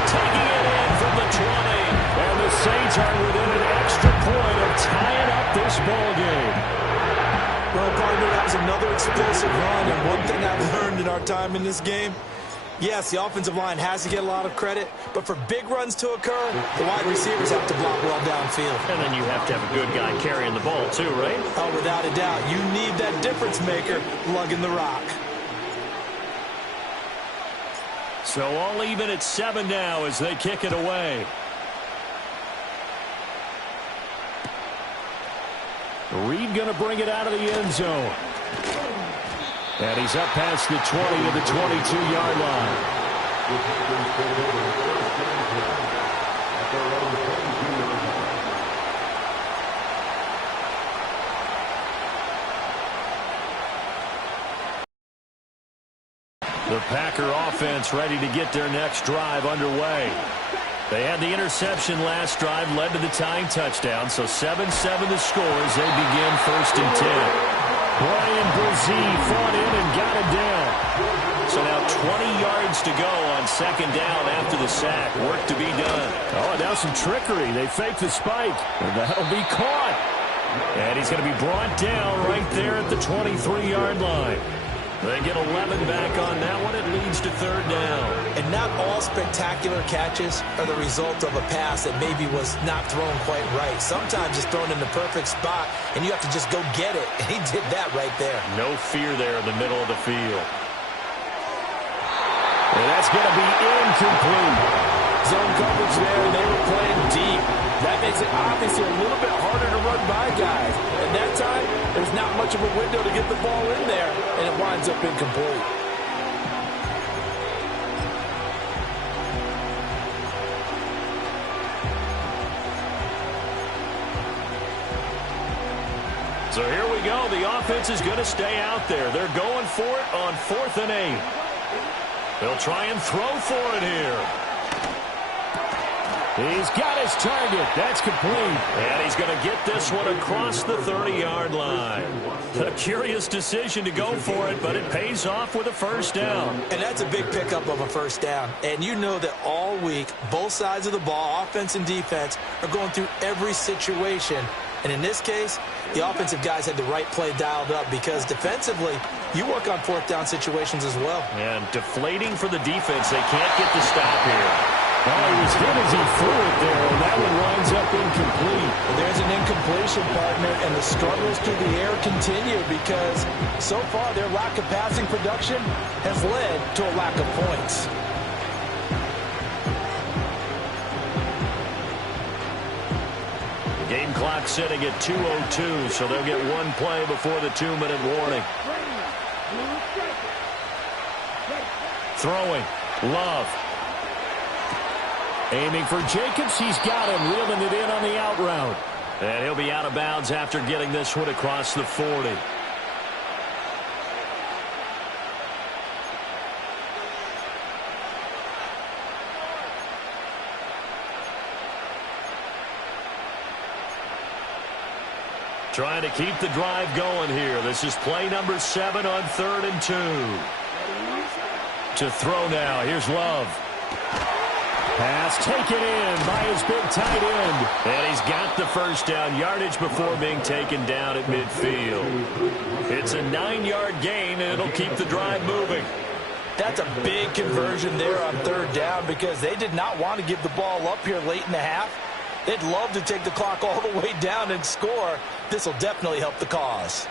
Taking it in from the 20. And the Saints are within an extra point of tying up this ball game. Well, partner, that was another explosive run, and one thing I've learned in our time in this game, yes, the offensive line has to get a lot of credit, but for big runs to occur, the wide receivers have to block well downfield. And then you have to have a good guy carrying the ball too, right? Oh, without a doubt. You need that difference maker lugging the rock. So all even at 7 now as they kick it away. Reed going to bring it out of the end zone. And he's up past the 20 to the 22-yard line. The Packer offense ready to get their next drive underway. They had the interception last drive, led to the tying touchdown, so 7-7 the score as they begin 1st and 10. Brian Brzee fought in and got it down. So now 20 yards to go on 2nd down after the sack. Work to be done. Oh, now some trickery. They fake the spike, and that'll be caught. And he's going to be brought down right there at the 23-yard line. They get 11 back on that one. It leads to 3rd down. And And not all spectacular catches are the result of a pass that maybe was not thrown quite right. Sometimes it's thrown in the perfect spot, and you have to just go get it. And he did that right there. No fear there in the middle of the field. And that's going to be incomplete. Zone coverage there, and they were playing deep. That makes it obviously a little bit harder to run by guys. And that time, there's not much of a window to get the ball in there, and it winds up incomplete. So here we go. The offense is going to stay out there. They're going for it on 4th and 8. They'll try and throw for it here. He's got his target. That's complete. And he's going to get this one across the 30-yard line. A curious decision to go for it, but it pays off with a first down. And that's a big pickup of a first down. And you know that all week, both sides of the ball, offense and defense, are going through every situation. And in this case, the offensive guys had the right play dialed up because defensively, you work on 4th down situations as well. And deflating for the defense. They can't get the stop here. Oh, he was hit as he threw it there, and that one winds up incomplete. There's an incompletion, partner, and the struggles through the air continue because so far their lack of passing production has led to a lack of points. Game clock sitting at 2:02, so they'll get one play before the 2-minute warning. Throwing. Love. Aiming for Jacobs. He's got him, reeling it in on the out route. And he'll be out of bounds after getting this one across the 40. Trying to keep the drive going here. This is play number 7 on 3rd and 2. To throw now. Here's Love. Pass taken in by his big tight end. And he's got the first down yardage before being taken down at midfield. It's a 9-yard gain, and it'll keep the drive moving. That's a big conversion there on 3rd down because they did not want to give the ball up here late in the half. They'd love to take the clock all the way down and score. This will definitely help the cause.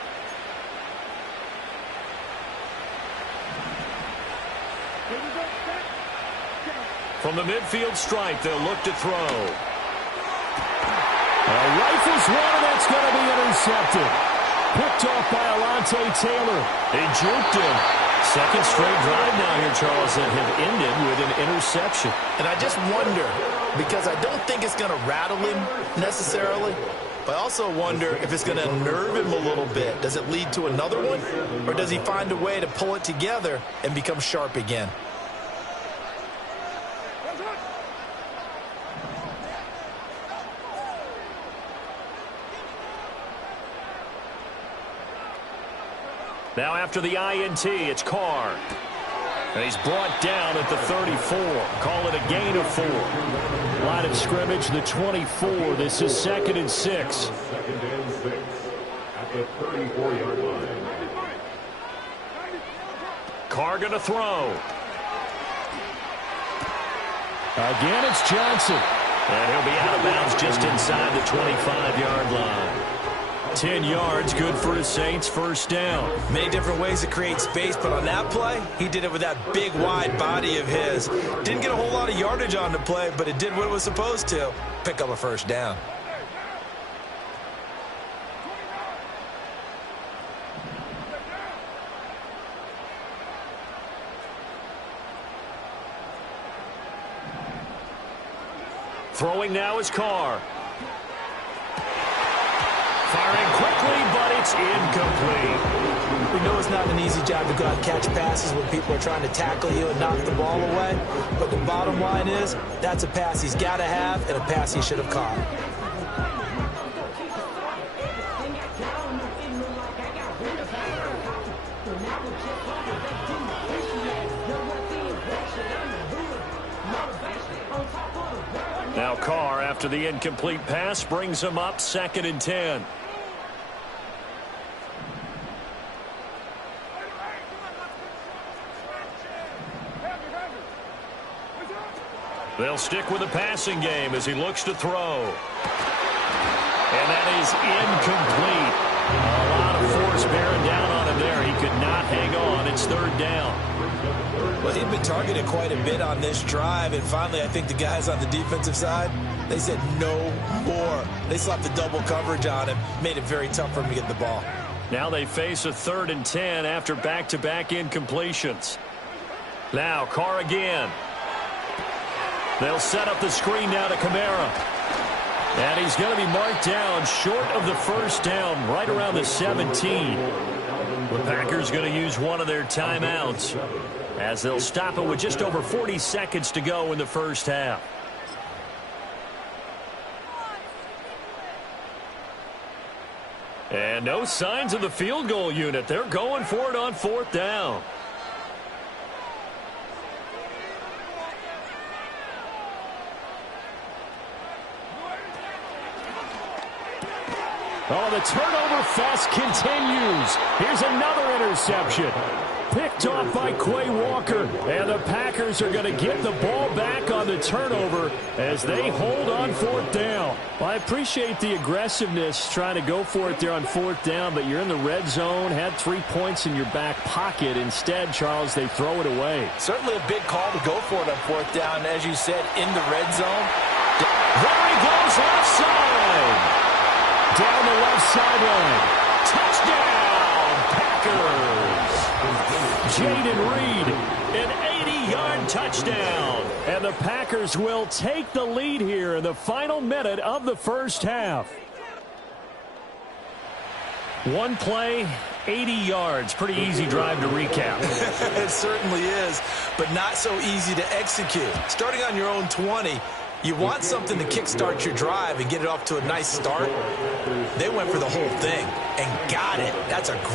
From the midfield stripe, they'll look to throw. Rifles one, and that's going to be intercepted. Picked off by Alontae Taylor. They juked him. Second straight drive now here, Charles, that have ended with an interception. And I just wonder, because I don't think it's going to rattle him necessarily, but I also wonder if it's going to unnerve him a little bit. Does it lead to another one? Or does he find a way to pull it together and become sharp again? Now after the INT, it's Carr. And he's brought down at the 34. Call it a gain of 4. Line of scrimmage, the 24. This is 2nd and 6. 2nd and 6 at the 34-yard line. Carr going to throw. Again, it's Johnson. And he'll be out of bounds just inside the 25-yard line. 10 yards, good for his Saints, first down. Many different ways to create space, but on that play, he did it with that big, wide body of his. Didn't get a whole lot of yardage on the play, but it did what it was supposed to. Pick up a first down. Throwing now is Carr. Firing quickly, but it's incomplete. We know it's not an easy job to go out and catch passes when people are trying to tackle you and knock the ball away. But the bottom line is, that's a pass he's got to have and a pass he should have caught. Now Carr, after the incomplete pass, brings him up 2nd and 10. They'll stick with the passing game as he looks to throw. And that is incomplete. A lot of force bearing down on him there. He could not hang on. It's third down. Well, he'd been targeted quite a bit on this drive, and finally I think the guys on the defensive side, they said no more. They slapped the double coverage on him, made it very tough for him to get the ball. Now they face a 3rd and 10 after back-to-back incompletions. Now Carr again. They'll set up the screen now to Kamara. And he's going to be marked down short of the first down, right around the 17. The Packers going to use one of their timeouts as they'll stop it with just over 40 seconds to go in the first half. And no signs of the field goal unit. They're going for it on 4th down. Oh, the turnover fest continues. Here's another interception. Picked off by Quay Walker. And the Packers are going to get the ball back on the turnover as they hold on 4th down. Well, I appreciate the aggressiveness trying to go for it there on 4th down, but you're in the red zone, had 3 points in your back pocket. Instead, Charles, they throw it away. Certainly a big call to go for it on 4th down. As you said, in the red zone. There he goes left side. Down the left sideline. Touchdown, Packers. Jaden Reed, an 80-yard touchdown. And the Packers will take the lead here in the final minute of the first half. One play, 80 yards. Pretty easy drive to recap. It certainly is, but not so easy to execute. Starting on your own 20, you want something to kickstart your drive and get it off to a nice start. They went for the whole thing and got it. That's a